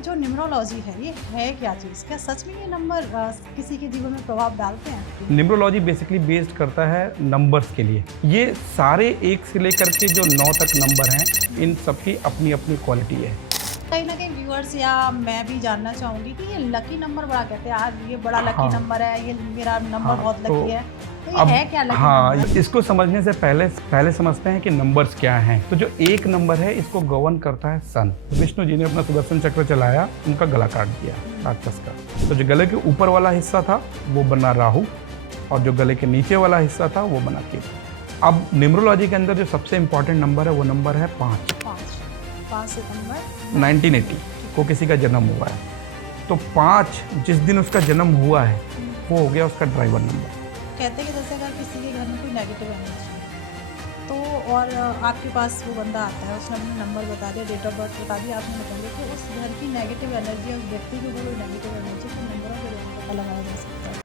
जो न्यूमरोलॉजी है ये है क्या चीज़? क्या सच में ये नंबर किसी के जीवन में प्रभाव डालते हैं? न्यूमरोलॉजी बेसिकली बेस्ड करता है नंबर्स के लिए। ये सारे 1 से लेकर के जो 9 तक नंबर हैं, इन सबकी अपनी अपनी क्वालिटी है। कहीं ना कहीं व्यूअर्स या मैं भी जानना चाहूँगी कि ये लकी नंबर बड़ा कहते हैं, यार ये बड़ा लकी नंबर है, ये मेरा नंबर बहुत लकी है, तो ये है क्या लकी नंबर? इसको समझने से पहले समझते हैं कि नंबर्स क्या हैं। तो जो 1 नंबर है इसको गवर्न करता है सन। विष्णु जी ने अपना सुदर्शन चक्र चलाया, उनका गला काट दिया राक्षस का। तो जो गले के ऊपर वाला हिस्सा था वो बना राहु, और जो गले के नीचे वाला हिस्सा था वो बना केतु। अब न्यूमरोलॉजी के अंदर जो सबसे इंपॉर्टेंट नंबर है वो नंबर है 5 सितंबर 1980 को किसी का जन्म हुआ है। तो 5 जिस दिन उसका जन्म हुआ है वो हो गया उसका ड्राइवर नंबर। कहते हैं कि जैसे अगर किसी के घर में कोई नेगेटिव एनर्जी है तो और आपके पास वो बंदा आता है, उसने अपना नंबर बता दिया, डेट ऑफ बर्थ बता दिया, आपने बता दिया, तो उस घर की नेगेटिव एनर्जी, उस व्यक्ति के ऊपर कोई नेगेटिव एनर्जी के नंबरों के द्वारा पता लगाया जा सकता है।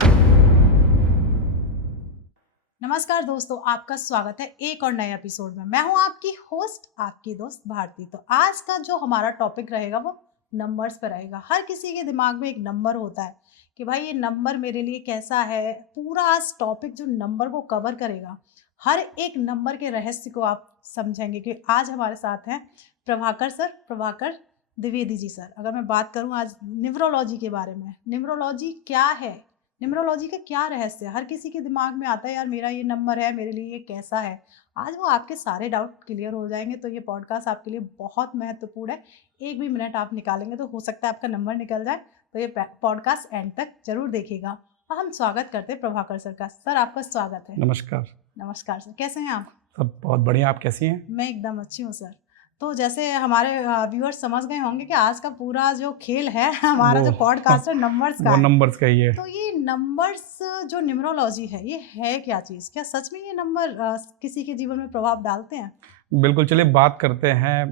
नमस्कार दोस्तों, आपका स्वागत है एक और नए एपिसोड में। मैं हूं आपकी होस्ट, आपकी दोस्त भारती। तो आज का जो हमारा टॉपिक रहेगा वो नंबर्स पर रहेगा। हर किसी के दिमाग में एक नंबर होता है कि भाई ये नंबर मेरे लिए कैसा है। पूरा आज टॉपिक जो नंबर को कवर करेगा, हर एक नंबर के रहस्य को आप समझेंगे। कि आज हमारे साथ हैं प्रभाकर सर, प्रभाकर द्विवेदी जी सर। अगर मैं बात करूं आज न्यूमरोलॉजी के बारे में, न्यूमरोलॉजी क्या है, न्यूमरोलॉजी का क्या रहस्य है। हर किसी के दिमाग में आता है, यार मेरा ये नंबर है, मेरे लिए ये कैसा है। आज वो आपके सारे डाउट क्लियर हो जाएंगे। तो ये पॉडकास्ट आपके लिए बहुत महत्वपूर्ण है। एक भी मिनट आप निकालेंगे तो हो सकता है आपका नंबर निकल जाए। तो ये पॉडकास्ट एंड तक जरूर देखिएगा। और हम स्वागत करते हैं प्रभाकर सर का। सर आपका स्वागत है। नमस्कार। नमस्कार सर, कैसे हैं आप? सब बहुत बढ़िया, आप कैसी हैं? मैं एकदम अच्छी हूँ सर। तो जैसे हमारे व्यूअर्स समझ गए होंगे कि आज का पूरा जो खेल है हमारा जो पॉडकास्ट है नंबर्स का वो है। नंबर्स का ही है। तो ये नंबर्स जो न्यूमरोलॉजी है ये है क्या चीज़? क्या सच में ये नंबर किसी के जीवन में प्रभाव डालते हैं? बिल्कुल, चलिए बात करते हैं।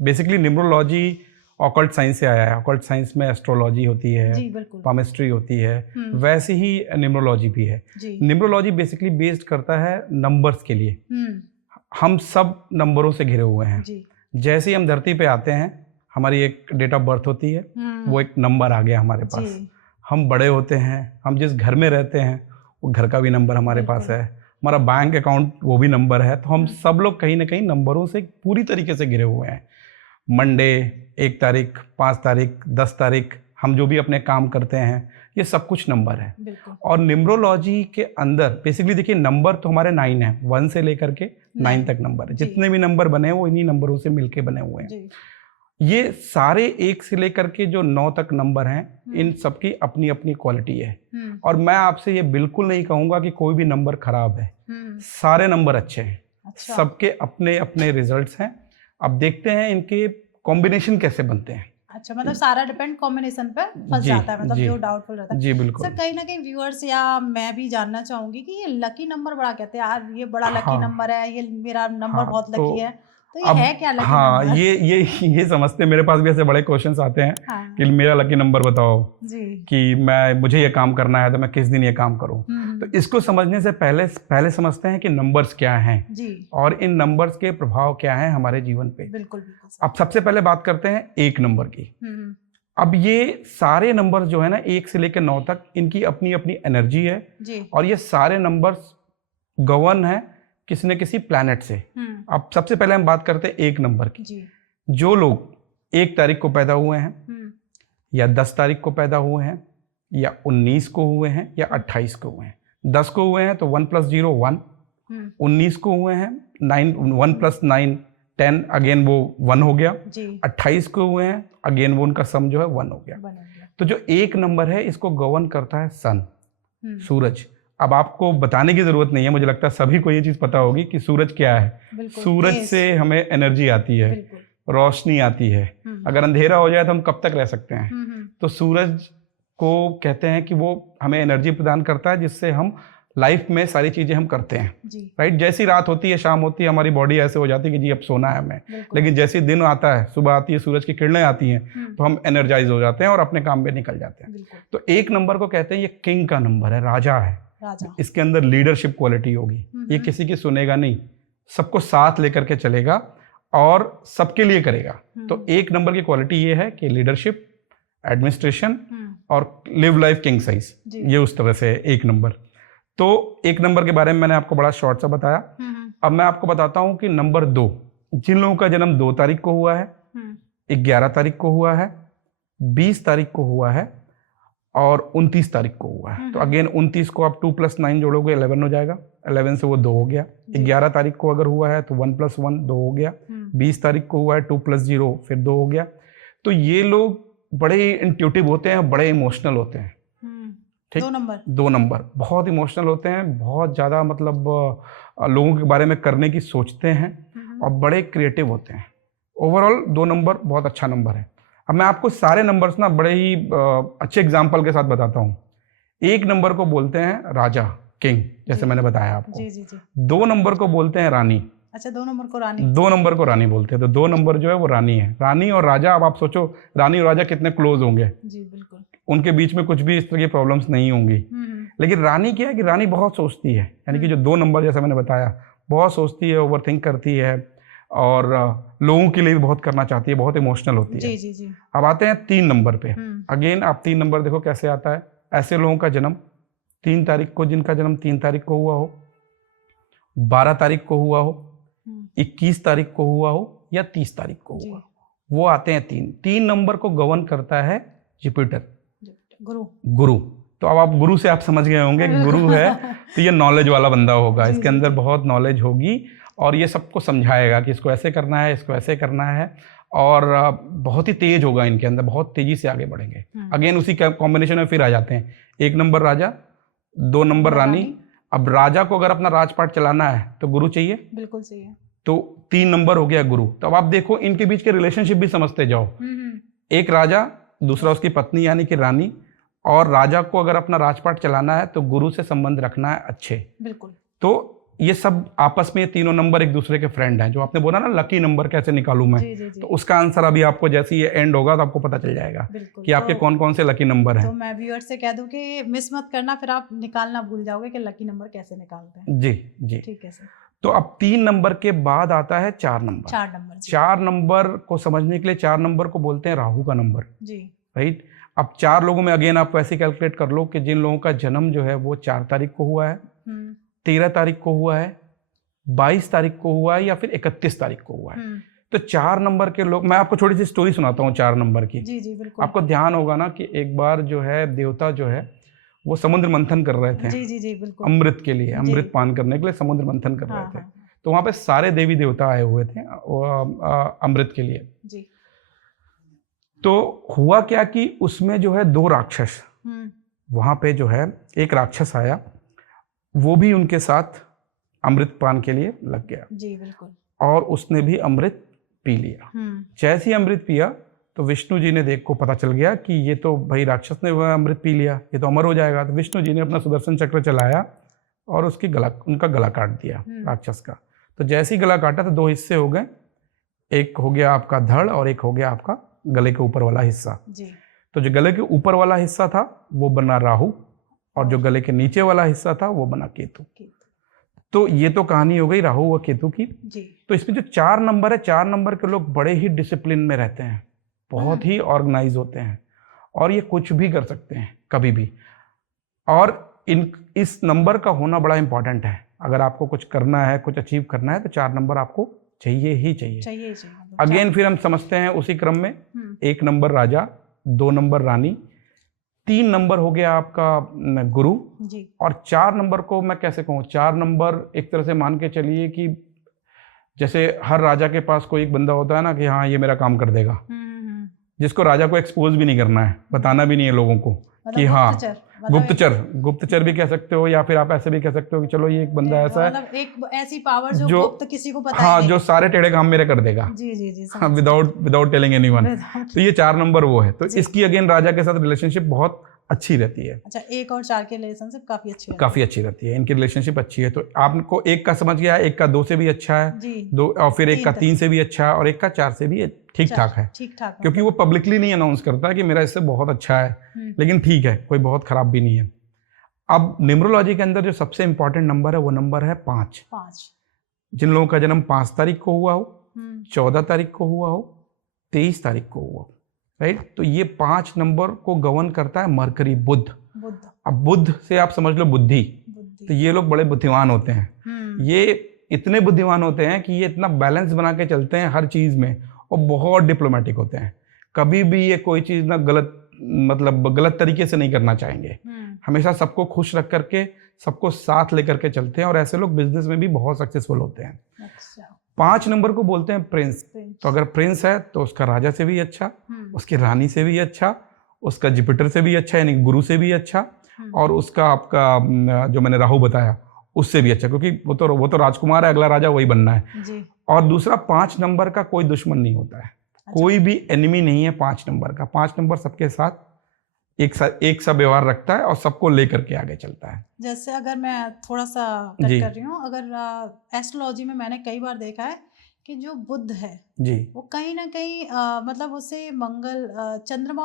बेसिकली न्यूमरोलॉजी ऑकल्ट साइंस से आया है। ऑकल्ट साइंस में एस्ट्रोलॉजी होती है, जी बिल्कुल, पामिस्ट्री होती है, वैसे ही न्यूमरोलॉजी भी है। न्यूमरोलॉजी बेसिकली बेस्ड करता है नंबर्स के लिए। हम सब नंबरों से घिरे हुए हैं। जैसे ही हम धरती पे आते हैं, हमारी एक डेट ऑफ बर्थ होती है, वो एक नंबर आ गया हमारे पास। हम बड़े होते हैं, हम जिस घर में रहते हैं वो घर का भी नंबर हमारे पास है, हमारा बैंक अकाउंट वो भी नंबर है। तो हम सब लोग कहीं ना कहीं नंबरों से पूरी तरीके से घिरे हुए हैं। मंडे 1 तारीख, 5 तारीख, 10 तारीख, हम जो भी अपने काम करते हैं ये सब कुछ नंबर है। और न्यूमरोलॉजी के अंदर बेसिकली देखिए, नंबर तो हमारे 9 है, 1 से लेकर के 9 तक नंबर है। जितने भी नंबर बने हैं वो इन्हीं नंबरों से मिलके बने हुए हैं। ये सारे 1 से लेकर के जो 9 तक नंबर हैं, इन सबकी अपनी अपनी क्वालिटी है। और मैं आपसे ये बिल्कुल नहीं कहूँगा कि कोई भी नंबर खराब है। सारे नंबर अच्छे हैं। अच्छा। सबके अपने अपने रिजल्ट्स हैं। अब देखते हैं इनके कॉम्बिनेशन कैसे बनते हैं। अच्छा, मतलब सारा डिपेंड कॉम्बिनेशन पे फंस जाता है, मतलब जो डाउटफुल रहता है। जी बिल्कुल सर, कहीं ना कहीं व्यूअर्स या मैं भी जानना चाहूंगी कि ये लकी नंबर बड़ा कहते हैं, यार ये बड़ा लकी नंबर है, ये मेरा नंबर बहुत लकी है, तो ये है क्या लकी नंबर? ये समझते हैं। मेरे पास भी ऐसे बड़े क्वेश्चंस आते हैं कि मेरा लकी नंबर बताओ जी, कि मुझे ये काम करना है तो मैं किस दिन ये काम करूं। तो इसको समझने से पहले समझते हैं कि नंबर्स क्या हैं जी, और इन नंबर्स के प्रभाव क्या हैं हमारे जीवन पे। बिल्कुल। अब सबसे पहले बात करते हैं 1 नंबर की। अब ये सारे नंबर जो है ना, 1 से लेकर 9 तक, इनकी अपनी अपनी एनर्जी है जी। और ये सारे नंबर्स गवर्न है किसी न किसी प्लैनेट से। अब सबसे पहले हम बात करते हैं 1 नंबर की जी। जो लोग 1 तारीख को पैदा हुए हैं, या 10 तारीख को पैदा हुए हैं, या 19 को हुए हैं, या 28 को हुए हैं। 10 को हुए हैं तो 1 + 0 1, 19 को हुए हैं 1 + 9 10, अगेन वो 1 हो गया। 28 को हुए हैं, अगेन वो उनका सम जो है 1 हो गया। तो जो 1 नंबर है इसको गवर्न करता है सन, सूरज। अब आपको बताने की जरूरत नहीं है, मुझे लगता है सभी को ये चीज पता होगी कि सूरज क्या है। सूरज से हमें एनर्जी आती है, रोशनी आती है। अगर अंधेरा हो जाए तो हम कब तक रह सकते हैं? तो सूरज को कहते हैं कि वो हमें एनर्जी प्रदान करता है, जिससे हम लाइफ में सारी चीजें हम करते हैं। राइट, जैसी रात होती है, शाम होती है, हमारी बॉडी ऐसे हो जाती है कि जी अब सोना है हमें। लेकिन जैसे दिन आता है, सुबह आती है, सूरज की किरणें आती हैं, तो हम एनर्जाइज हो जाते हैं और अपने काम पे निकल जाते हैं। तो 1 नंबर को कहते हैं ये किंग का नंबर है, राजा है। इसके अंदर लीडरशिप क्वालिटी होगी। ये किसी की सुनेगा नहीं, सबको साथ लेकर के चलेगा और सबके लिए करेगा। तो 1 नंबर की क्वालिटी ये है कि लीडरशिप, एडमिनिस्ट्रेशन और लिव लाइफ किंग साइज, ये उस तरह से 1 नंबर। तो 1 नंबर के बारे में मैंने आपको बड़ा शॉर्ट सा बताया। अब मैं आपको बताता हूं कि नंबर 2, जिन लोगों का जन्म 2 तारीख को हुआ है, 11 तारीख को हुआ है, 20 तारीख को हुआ है और 29 तारीख को हुआ है। तो अगेन 29 को आप 2 + 9 जोड़ोगे 11 हो जाएगा, 11 से वो 2 हो गया। 11 तारीख को अगर हुआ है तो 1 + 1 2 हो गया। 20 तारीख को हुआ है 2 + 0 फिर 2 हो गया। तो ये लोग बड़े इंट्यूटिव होते हैं, बड़े इमोशनल होते हैं। ठीक, 2 नंबर बहुत इमोशनल होते हैं, बहुत ज़्यादा मतलब लोगों के बारे में करने की सोचते हैं और बड़े क्रिएटिव होते हैं। ओवरऑल 2 नंबर बहुत अच्छा नंबर है। अब मैं आपको सारे नंबर्स ना बड़े ही अच्छे एग्जाम्पल के साथ बताता हूँ। 1 नंबर को बोलते हैं राजा, किंग, जैसे मैंने बताया आपको। 2 नंबर को बोलते हैं रानी। अच्छा, 2 नंबर को रानी। 2 नंबर को रानी बोलते हैं। तो 2 नंबर जो है वो रानी है। रानी और राजा, अब आप सोचो रानी और राजा कितने क्लोज होंगे। जी बिल्कुल। उनके बीच में कुछ भी इस तरह की प्रॉब्लम्स नहीं होंगी। लेकिन रानी क्या है कि रानी बहुत सोचती है, यानी कि जो 2 नंबर जैसा मैंने बताया, बहुत सोचती है, ओवर थिंक करती है और लोगों के लिए भी बहुत करना चाहती है, बहुत इमोशनल होती है। जी जी जी। अब आते हैं 3 नंबर पे। अगेन आप 3 नंबर देखो कैसे आता है। ऐसे लोगों का जन्म 3 तारीख को, जिनका जन्म 3 तारीख को हुआ हो, 12 तारीख को हुआ हो, 21 तारीख को हुआ हो या 30 तारीख को हुआ, वो आते हैं 3 नंबर को गवर्न करता है जुपिटर, गुरु। तो अब आप गुरु से आप समझ गए होंगे कि गुरु है तो ये नॉलेज वाला बंदा होगा, इसके अंदर बहुत नॉलेज होगी और ये सबको समझाएगा कि इसको ऐसे करना है, इसको ऐसे करना है, और बहुत ही तेज होगा इनके अंदर, बहुत तेजी से आगे बढ़ेंगे। अगेन उसी कॉम्बिनेशन में फिर आ जाते हैं 1 नंबर राजा, 2 नंबर रानी। अब राजा को अगर अपना राजपाट चलाना है तो गुरु चाहिए, बिल्कुल चाहिए। तो 3 नंबर हो गया गुरु। तो अब आप देखो इनके बीच के रिलेशनशिप भी समझते जाओ। एक राजा, दूसरा उसकी पत्नी यानी कि रानी, और राजा को अगर अपना राजपाट चलाना है तो गुरु से संबंध रखना है अच्छे। बिल्कुल। तो ये सब आपस में, ये तीनों नंबर एक दूसरे के फ्रेंड हैं। जो आपने बोला ना लकी नंबर कैसे निकालूं मैं, तो उसका आंसर अभी आपको जैसे ये एंड होगा तो आपको पता चल जाएगा कि आपके कौन कौन से लकी नंबर हैं। तो मैं व्यूअर से कह दूं कि मिस मत करना, फिर आप निकालना भूल जाओगे कि लकी नंबर कैसे निकालते हैं। जी जी, ठीक है सर। तो अब 3 नंबर के बाद आता है 4 नंबर। 4 नंबर को समझने के लिए 4 नंबर को बोलते हैं राहु का नंबर जी, राइट। अब 4 लोगों में अगेन आप वैसे कैलकुलेट कर लो कि जिन लोगों का जन्म जो है वो 4 तारीख को हुआ है, 13 तारीख को हुआ है, 22 तारीख को हुआ है या फिर 31 तारीख को हुआ है। तो 4 नंबर के लोग, मैं आपको छोटी सी स्टोरी सुनाता हूँ 4 नंबर की। जी जी बिल्कुल। आपको ध्यान होगा ना कि एक बार जो है देवता जो है वो समुद्र मंथन कर रहे थे। जी जी जी बिल्कुल। अमृत के लिए, अमृत पान करने के लिए समुद्र मंथन कर रहे थे। तो वहां पे सारे देवी देवता आए हुए थे अमृत के लिए जी। तो हुआ क्या कि उसमें जो है 2 राक्षस, वहां पे जो है एक राक्षस आया, वो भी उनके साथ अमृत पान के लिए लग गया जी बिल्कुल, और उसने भी अमृत पी लिया। जैसे ही अमृत पिया तो विष्णु जी ने देख को पता चल गया कि ये तो भाई राक्षस ने वह अमृत पी लिया, ये तो अमर हो जाएगा। तो विष्णु जी ने अपना सुदर्शन चक्र चलाया और उनका गला काट दिया राक्षस का। तो जैसे ही गला काटा तो 2 हिस्से हो गए, एक हो गया आपका धड़ और एक हो गया आपका गले के ऊपर वाला हिस्सा जी। तो जो गले के ऊपर वाला हिस्सा था वो बना राहु और जो गले के नीचे वाला हिस्सा था वो बना केतु। तो ये तो कहानी हो गई राहु व केतु की जी। तो इसमें जो 4 नंबर है, 4 नंबर के लोग बड़े ही डिसिप्लिन में रहते हैं, बहुत ही ऑर्गेनाइज होते हैं और ये कुछ भी कर सकते हैं कभी भी। और इस नंबर का होना बड़ा इंपॉर्टेंट है। अगर आपको कुछ करना है, कुछ अचीव करना है तो 4 नंबर आपको चाहिए ही चाहिए। अगेन फिर हम समझते हैं उसी क्रम में 1 नंबर राजा, 2 नंबर रानी, 3 नंबर हो गया आपका गुरु जी। और 4 नंबर को मैं कैसे कहूँ, 4 नंबर एक तरह से मान के चलिए कि जैसे हर राजा के पास कोई एक बंदा होता है ना कि हाँ ये मेरा काम कर देगा, जिसको राजा को एक्सपोज भी नहीं करना है, बताना भी नहीं है लोगों को कि हाँ गुप्तचर भी कह सकते हो, या फिर आप ऐसे भी कह सकते हो कि चलो ये एक बंदा ऐसा है, एक ऐसी पावर जो गुप्त किसी को पता हाँ, जो सारे टेढ़े काम मेरे कर देगा जी जी जी, विदाउट टेलिंग एनीवन। तो ये 4 नंबर वो है। तो इसकी अगेन राजा के साथ रिलेशनशिप बहुत अच्छी रहती है। अच्छा, 1 और 4 के रिलेशनशिप काफी अच्छी रहती है, इनकी रिलेशनशिप अच्छी है। तो आपको 1 का समझ गया, 1 का 2 से भी अच्छा है, 2 और फिर 1 का 3 से भी अच्छा है, और 1 का 4 से भी ठीक ठाक है, क्योंकि वो पब्लिकली नहीं अनाउंस करता कि मेरा इससे बहुत अच्छा है, लेकिन ठीक है, कोई बहुत खराब भी नहीं है। अब न्यूमरोलॉजी के अंदर जो सबसे इंपॉर्टेंट नंबर है वो नंबर है 5। जिन लोगों का जन्म 5 तारीख को हुआ हो, 14 तारीख को हुआ हो, 23 तारीख को हुआ, राइट। तो ये 5 नंबर को गवर्न करता है मरकरी, बुध। अब बुध से आप समझ लो बुद्धि। तो ये लोग बड़े बुद्धिमान होते हैं। ये इतने बुद्धिमान होते हैं कि ये इतना बैलेंस बना के चलते हैं हर चीज में, और बहुत डिप्लोमेटिक होते हैं। कभी भी ये कोई चीज ना गलत तरीके से नहीं करना चाहेंगे। हमेशा सबको खुश रख करके, सबको साथ लेकर के चलते हैं, और ऐसे लोग बिजनेस में भी बहुत सक्सेसफुल होते हैं। 5 नंबर को बोलते हैं प्रिंस। तो अगर प्रिंस है तो उसका राजा से भी अच्छा, उसकी रानी से भी अच्छा, उसका जुपिटर से भी अच्छा यानी गुरु से भी अच्छा, और उसका आपका जो मैंने राहु बताया उससे भी अच्छा, क्योंकि वो तो राजकुमार है, अगला राजा वही बनना है जी। और दूसरा 5 नंबर का कोई दुश्मन नहीं होता है। अच्छा। कोई भी एनिमी नहीं है 5 नंबर का। 5 नंबर सबके साथ एक सा व्यवहार रखता है और सबको लेकर के आगे चलता है। जैसे अगर मैं थोड़ा सा कट कर रही हूँ, अगर एस्ट्रोलॉजी में मैंने कई बार देखा है कि जो बुध है जी, वो कहीं ना कहीं मतलब उसे मंगल, चंद्रमा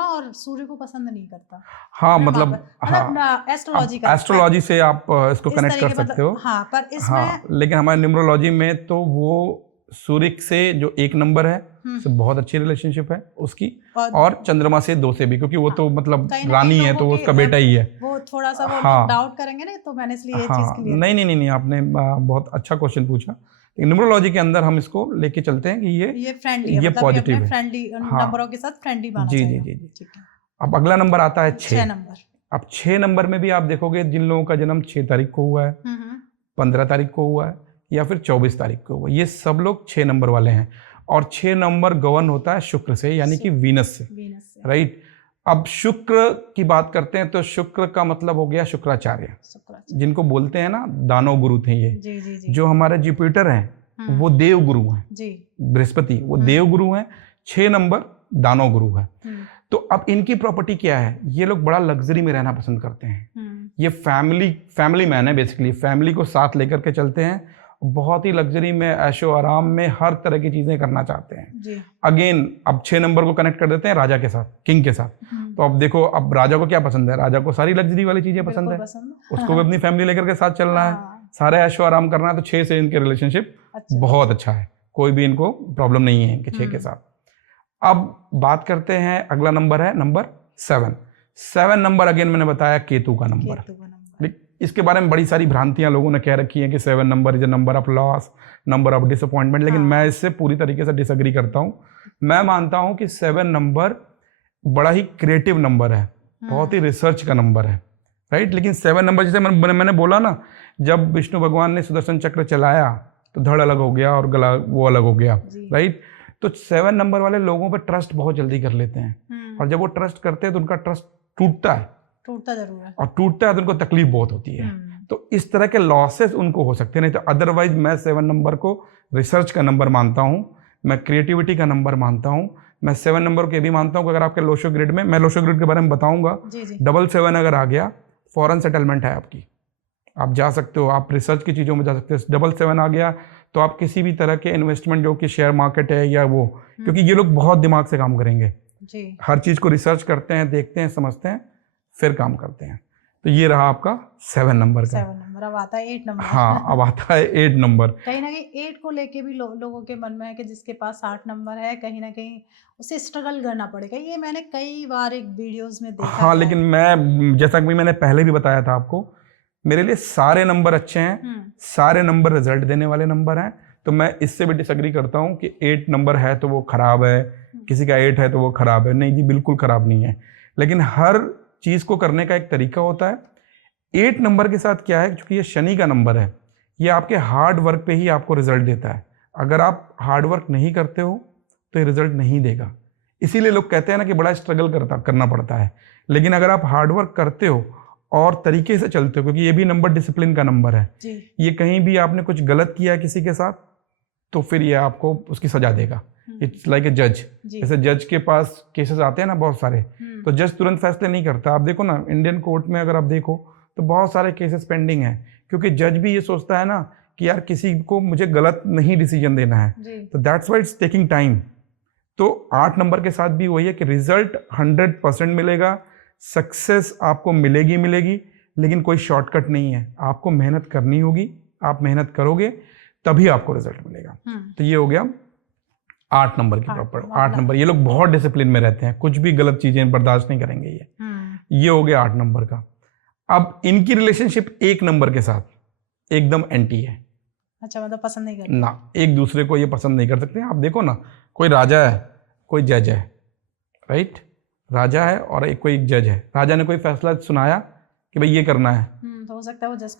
और सूर्य को पसंद नहीं करता। हाँ, एस्ट्रोलॉजी से आप इसको कनेक्ट कर सकते हो। हाँ, पर इसमें लेकिन हमारे न्यूमरोलॉजी में तो वो सूर्य से जो 1 नंबर है से बहुत अच्छी रिलेशनशिप है उसकी, और चंद्रमा से 2 से भी, क्योंकि वो तो मतलब रानी है, तो वो उसका बेटा ही है। वो थोड़ा सा वो डाउट करेंगे ना, तो मैंने इसलिए ये चीज क्लियर। नहीं, आपने बहुत अच्छा क्वेश्चन पूछा। न्यूमरोलॉजी के अंदर हम इसको लेके चलते हैं कि ये फ्रेंडली है, मतलब पॉजिटिव है, फ्रेंडली नंबरों के साथ फ्रेंडली माना जाएगा। जी। अब अगला नंबर आता है 6 नंबर। अब 6 नंबर में भी आप देखोगे जिन लोगों का जन्म 6 तारीख को हुआ है, 15 तारीख को हुआ है, या फिर 24 तारीख को हुआ, ये सब लोग 6 नंबर वाले हैं। और 6 नंबर गवर्न होता है शुक्र से, यानी कि वीनस से, राइट। अब शुक्र की बात करते हैं तो शुक्र का मतलब हो गया शुक्राचार्य, जिनको बोलते हैं ना दानव गुरु थे ये। जी। जो हमारे जुपिटर हैं वो देव गुरु हैं, बृहस्पति वो देव गुरु हैं, 6 नंबर दानव गुरु है। तो अब इनकी प्रॉपर्टी क्या है, ये लोग बड़ा लग्जरी में रहना पसंद करते हैं। ये फैमिली मैन है, बेसिकली फैमिली को साथ लेकर के चलते हैं, बहुत ही लग्जरी में, ऐशो आराम में हर तरह की चीजें करना चाहते हैं। अगेन अब 6 नंबर को कनेक्ट कर देते हैं राजा के साथ, किंग के साथ। तो अब देखो, अब राजा को क्या पसंद है, राजा को सारी लग्जरी वाली चीजें पसंद है। उसको भी अपनी फैमिली लेकर के साथ चलना है, सारे ऐशो आराम करना है। तो 6 से इनके रिलेशनशिप बहुत अच्छा है, कोई भी इनको प्रॉब्लम नहीं है इनके 6 के साथ। अब बात करते हैं, अगला नंबर है नंबर 7 नंबर। अगेन मैंने बताया केतु का नंबर। इसके बारे में बड़ी सारी भ्रांतियां लोगों ने कह रखी हैं कि 7 number is a number of loss, number of disappointment, लेकिन मैं इससे पूरी तरीके से डिसएग्री करता हूं। मैं मानता हूं कि 7 नंबर बड़ा ही क्रिएटिव नंबर है, बहुत ही रिसर्च का नंबर है, राइट। लेकिन 7 नंबर, जैसे मैंने बोला ना, जब विष्णु भगवान ने सुदर्शन चक्र चलाया तो धड़ अलग हो गया और गला वो अलग हो गया, राइट। तो 7 नंबर वाले लोगों पर ट्रस्ट बहुत जल्दी कर लेते हैं, और जब वो ट्रस्ट करते हैं तो उनका ट्रस्ट टूटता जरूर है, और टूटता है तो उनको तकलीफ बहुत होती है। तो इस तरह के लॉसेस उनको हो सकते हैं। नहीं तो अदरवाइज मैं 7 नंबर को रिसर्च का नंबर मानता हूँ, मैं क्रिएटिविटी का नंबर मानता हूँ, मैं 7 नंबर को ये भी मानता हूँ कि अगर आपके लोशो ग्रिड में, मैं लोशो ग्रिड के बारे में बताऊंगा, 7 अगर आ गया, फॉरेन सेटलमेंट है आपकी, आप जा सकते हो, आप रिसर्च की चीज़ों में जा सकते हो। 7 आ गया तो आप किसी भी तरह के इन्वेस्टमेंट, जो कि शेयर मार्केट है या वो, क्योंकि ये लोग बहुत दिमाग से काम करेंगे, हर चीज़ को रिसर्च करते हैं, देखते हैं, समझते हैं, फिर काम करते हैं। तो ये रहा आपका 7 नंबर का। 7 नंबर। अब आता है 8 नंबर। हाँ, अब आता है 8 नंबर। कहीं ना कहीं 8 को लेके भी लोगों के मन में है कि जिसके पास 8 नंबर है, कहीं ना कहीं उसे स्ट्रगल करना पड़ेगा। ये मैंने कई बार एक वीडियोस में देखा। हाँ, लेकिन मैं, जैसा कि मैंने पहले भी बताया था आपको, मेरे लिए सारे नंबर अच्छे हैं, सारे नंबर रिजल्ट देने वाले नंबर हैं। तो मैं इससे भी डिसएग्री करता हूँ कि 8 नंबर है तो वो खराब है, किसी का 8 है तो वो खराब है। नहीं जी, बिल्कुल खराब नहीं है, लेकिन हर चीज को करने का एक तरीका होता है। 8 नंबर के साथ क्या है, क्योंकि ये शनि का नंबर है, ये आपके हार्ड वर्क पे ही आपको रिजल्ट देता है। अगर आप हार्ड वर्क नहीं करते हो तो ये रिजल्ट नहीं देगा। इसीलिए लोग कहते हैं ना कि बड़ा स्ट्रगल करना पड़ता है। लेकिन अगर आप हार्ड वर्क करते हो और तरीके से चलते हो, क्योंकि ये भी नंबर डिसिप्लिन का नंबर है, ये कहीं भी आपने कुछ गलत किया किसी के साथ तो फिर ये आपको उसकी सजा देगा। इट्स लाइक ए जज। जैसे जज के पास केसेस आते हैं ना बहुत सारे, तो जज तुरंत फैसले नहीं करता। आप देखो ना, इंडियन कोर्ट में अगर आप देखो तो बहुत सारे केसेस पेंडिंग हैं, क्योंकि जज भी ये सोचता है ना कि यार किसी को मुझे गलत नहीं डिसीजन देना है, तो that's why it's taking time. तो 8 नंबर के साथ भी वही है कि रिजल्ट 100% मिलेगा, सक्सेस आपको मिलेगी, लेकिन कोई शॉर्टकट नहीं है, आपको मेहनत करनी होगी। आप मेहनत करोगे तभी आपको रिजल्ट मिलेगा। तो ये हो गया 8 नंबर की प्रॉपर। 8 नंबर, ये लोग बहुत डिसिप्लिन में रहते हैं, कुछ भी गलत चीजें बर्दाश्त नहीं करेंगे ये हो गया 8 नंबर का। अब इनकी रिलेशनशिप 1 नंबर के साथ एकदम एंटी है। अच्छा, मतलब पसंद नहीं करते ना, एक दूसरे को ये पसंद नहीं कर सकते। आप देखो ना, कोई राजा है, कोई जज है, राइट? राजा है और कोई जज है। राजा ने कोई फैसला सुनाया कि भाई ये करना है, तो हो सकता है वो जज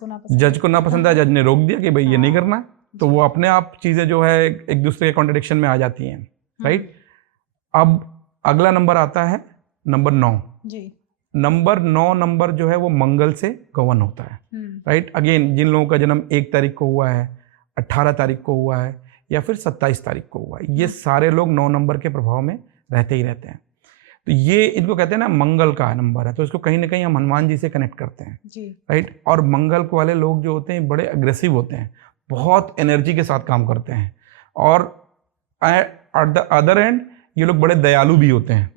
को ना पसंद है, जज ने रोक दिया कि भाई ये नहीं करना है, तो वो अपने आप चीजें जो है एक दूसरे के कॉन्ट्रडिक्शन में आ जाती हैं, राइट? अब अगला नंबर आता है नंबर 9 जी। नंबर 9 नंबर जो है वो मंगल से गवर्न होता है, राइट? अगेन, जिन लोगों का जन्म 1 तारीख को हुआ है, 18 तारीख को हुआ है या फिर 27 तारीख को हुआ है, ये सारे लोग 9 नंबर के प्रभाव में रहते ही रहते हैं। तो ये इनको कहते हैं ना मंगल का नंबर है, तो इसको कहीं ना कहीं हम हनुमान जी से कनेक्ट करते हैं जी, राइट? और मंगल को वाले लोग जो होते हैं बड़े अग्रेसिव होते हैं, बहुत एनर्जी के साथ काम करते हैं, और एट द अदर एंड ये लोग बड़े दयालु भी होते हैं।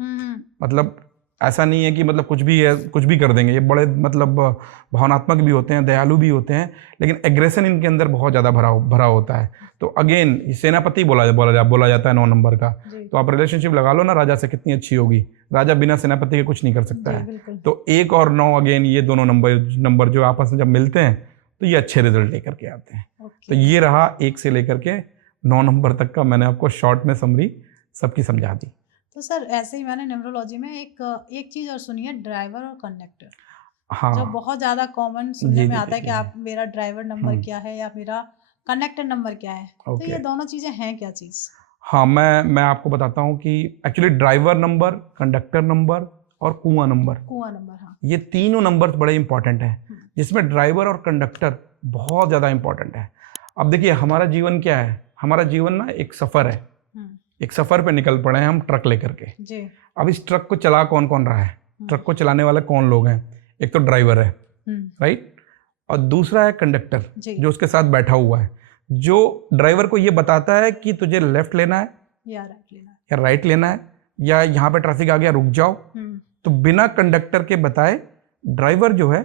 मतलब ऐसा नहीं है कि मतलब कुछ भी कर देंगे, ये बड़े मतलब भावनात्मक भी होते हैं, दयालु भी होते हैं, लेकिन एग्रेशन इनके अंदर बहुत ज़्यादा भरा होता है। तो अगेन सेनापति बोला जाता है 9 नंबर का। तो आप रिलेशनशिप लगा लो ना राजा से, कितनी अच्छी होगी। राजा बिना सेनापति के कुछ नहीं कर सकता है। तो 1 और 9 अगेन ये दोनों नंबर जो आपस में जब मिलते हैं तो ये अच्छे रिजल्ट लेकर के आते हैं। तो ये रहा 1 से लेकर के 9 नंबर तक का, मैंने आपको शॉर्ट में समरी सबकी समझा दी। तो सर ऐसे ही मैंने न्यूमरोलॉजी में एक चीज और सुनी है, ड्राइवर और कंडक्टर। हाँ, जो बहुत ज्यादा कॉमन सुनने में आता है कि आप मेरा ड्राइवर नंबर क्या है या मेरा कंडक्टर नंबर क्या है। तो ये दोनों चीजें हैं क्या चीज? हाँ, मैं आपको बताता हूँ कि actually driver number, conductor number और कुआं नंबर, हाँ, ये तीनों नंबर बड़े इंपॉर्टेंट हैं, जिसमें ड्राइवर और कंडक्टर बहुत ज़्यादा इंपॉर्टेंट है। अब देखिए, हमारा जीवन क्या है? हमारा जीवन ना एक सफ़र है, एक सफ़र पे निकल पड़े हैं हम ट्रक लेकर के जी। अब इस ट्रक को चला कौन कौन रहा है? ट्रक को चलाने वाले कौन लोग हैं? एक तो ड्राइवर है, राइट, और दूसरा है कंडक्टर जो उसके साथ बैठा हुआ है, जो ड्राइवर को ये बताता है कि तुझे लेफ्ट लेना है या राइट लेना है, या यहाँ पे ट्रैफिक आ गया रुक जाओ। तो बिना कंडक्टर के बताए ड्राइवर जो है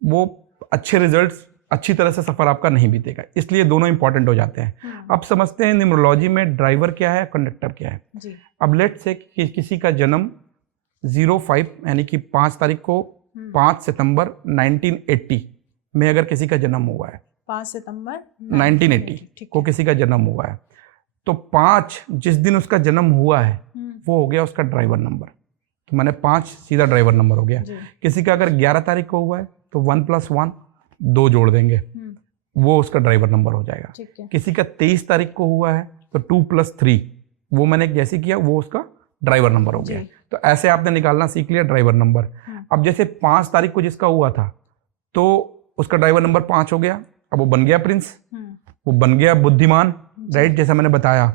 वो अच्छे रिजल्ट्स, अच्छी तरह से सफर आपका नहीं बीतेगा, इसलिए दोनों इंपॉर्टेंट हो जाते हैं। अब समझते हैं न्यूमरोलॉजी में ड्राइवर क्या है, कंडक्टर क्या है जी। अब लेट्स से कि किसी का जन्म 05 यानी कि 5 तारीख को 5 सितंबर 1980 में अगर किसी का जन्म हुआ है, 5 सितंबर 1980 को किसी का जन्म हुआ है, तो 5 जिस दिन उसका जन्म हुआ है वो हो गया उसका ड्राइवर नंबर। तो मैंने 5 सीधा ड्राइवर नंबर हो गया। किसी का अगर 11 तारीख को हुआ है तो 1 + 1 2 जोड़ देंगे, वो उसका ड्राइवर नंबर हो जाएगा। किसी का 23 तारीख को हुआ है तो 2 + 3, वो मैंने जैसे किया वो उसका ड्राइवर नंबर हो गया। तो ऐसे आपने निकालना सीख लिया ड्राइवर नंबर। अब जैसे 5 तारीख को जिसका हुआ था तो उसका ड्राइवर नंबर 5 हो गया। अब वो बन गया प्रिंस, वो बन गया बुद्धिमान, राइट, जैसा मैंने बताया,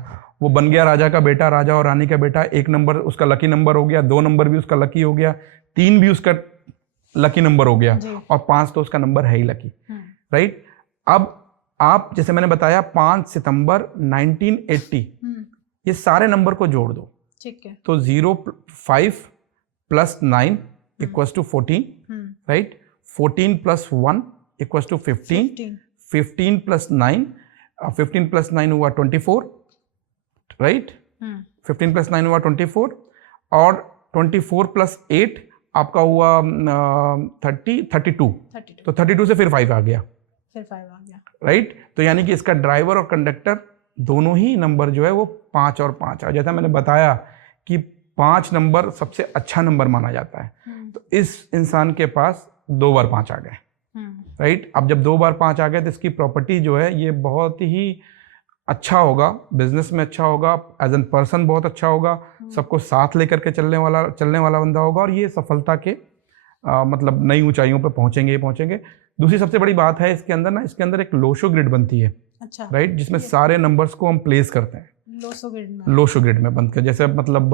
वो बन गया राजा का बेटा, राजा और रानी का बेटा। 1 नंबर उसका लकी नंबर हो गया, 2 नंबर भी उसका लकी हो गया, 3 भी उसका लकी नंबर हो गया, और 5 तो उसका नंबर है ही लकी, राइट। अब आप जैसे मैंने बताया 5 सितंबर 1980, ये सारे नंबर को जोड़ दो, ठीक है, तो 05 + 9 = 14, राइट, 14 + 1 = 15, 15 + 9, 15 + 9 हुआ 24, राइट, 15 + 9 हुआ 24, और 24 + 8 आपका हुआ 32, तो 32 से फिर 5 आ गया, राइट। तो यानी कि इसका ड्राइवर और कंडक्टर दोनों ही नंबर जो है वो 5 और 5 है। जैसा मैंने बताया कि 5 नंबर सबसे अच्छा नंबर माना जाता है, तो इस इंसान के पास 2 बार 5 आ गए, राइट। अब जब 2 बार 5 आ गए तो इसकी प्रॉपर्टी जो है ये बहुत ही अच्छा होगा, बिजनेस में अच्छा होगा, एज एन पर्सन बहुत अच्छा होगा, सबको साथ लेकर के चलने वाला बंदा होगा, और ये सफलता के मतलब नई ऊंचाइयों पे पहुंचेंगे। दूसरी सबसे बड़ी बात है इसके अंदर ना, इसके अंदर एक लोशो ग्रिड बनती है, अच्छा, राइट, जिसमें सारे नंबर्स को हम प्लेस करते हैं लोशो ग्रिड में बंद कर, जैसे मतलब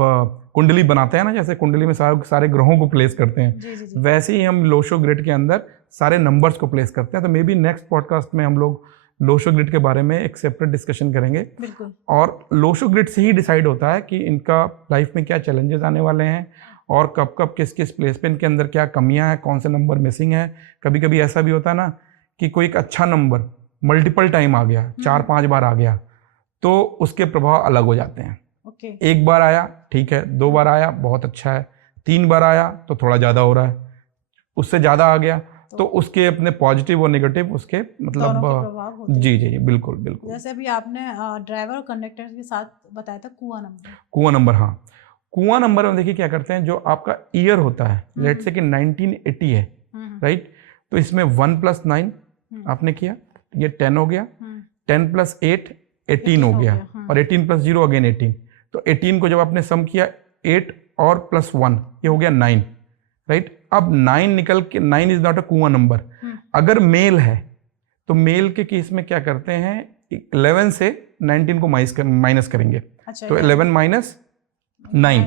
कुंडली बनाते हैं ना, जैसे कुंडली में सारे ग्रहों को प्लेस करते हैं, जी। वैसे ही हम लोशो ग्रिड के अंदर सारे नंबर्स को प्लेस करते हैं। तो मे बी नेक्स्ट पॉडकास्ट में हम लोग लोशो ग्रिड के बारे में एक सेपरेट डिस्कशन करेंगे, बिल्कुल। और लोशो ग्रिड से ही डिसाइड होता है कि इनका लाइफ में क्या चैलेंजेस आने वाले हैं, और कब किस प्लेस पे इनके अंदर क्या कमियां हैं, कौन से नंबर मिसिंग है। कभी कभी ऐसा भी होता है ना कि कोई एक अच्छा नंबर मल्टीपल टाइम आ गया, 4-5 बार आ गया, तो उसके प्रभाव अलग हो जाते हैं। एक बार आया ठीक है, 2 बार आया बहुत अच्छा है, 3 बार आया तो थोड़ा ज्यादा हो रहा है, उससे ज्यादा आ गया तो उसके अपने पॉजिटिव और नेगेटिव उसके मतलब जी जी बिल्कुल बिल्कुल। जैसे अभी आपने ड्राइवर और कंडक्टर के साथ बताया था कुआं नंबर। हाँ, कुआं नंबर में देखिए क्या करते हैं, जो आपका ईयर होता है, लेट से कि 1980 है, राइट, तो इसमें 1 + 9 आपने किया, ये 10 हो गया, 10 + 8 18 हो गया, और 18 + 0 अगेन 18, तो 18 को जब आपने सम किया 8 और +1 ये हो गया 9, राइट। अब 9 निकल के 9 इज नॉट अ कुआं नंबर। अगर मेल है तो मेल के केस में क्या करते हैं, 11 से 19 को माइनस करेंगे। अच्छा, तो 11 - 9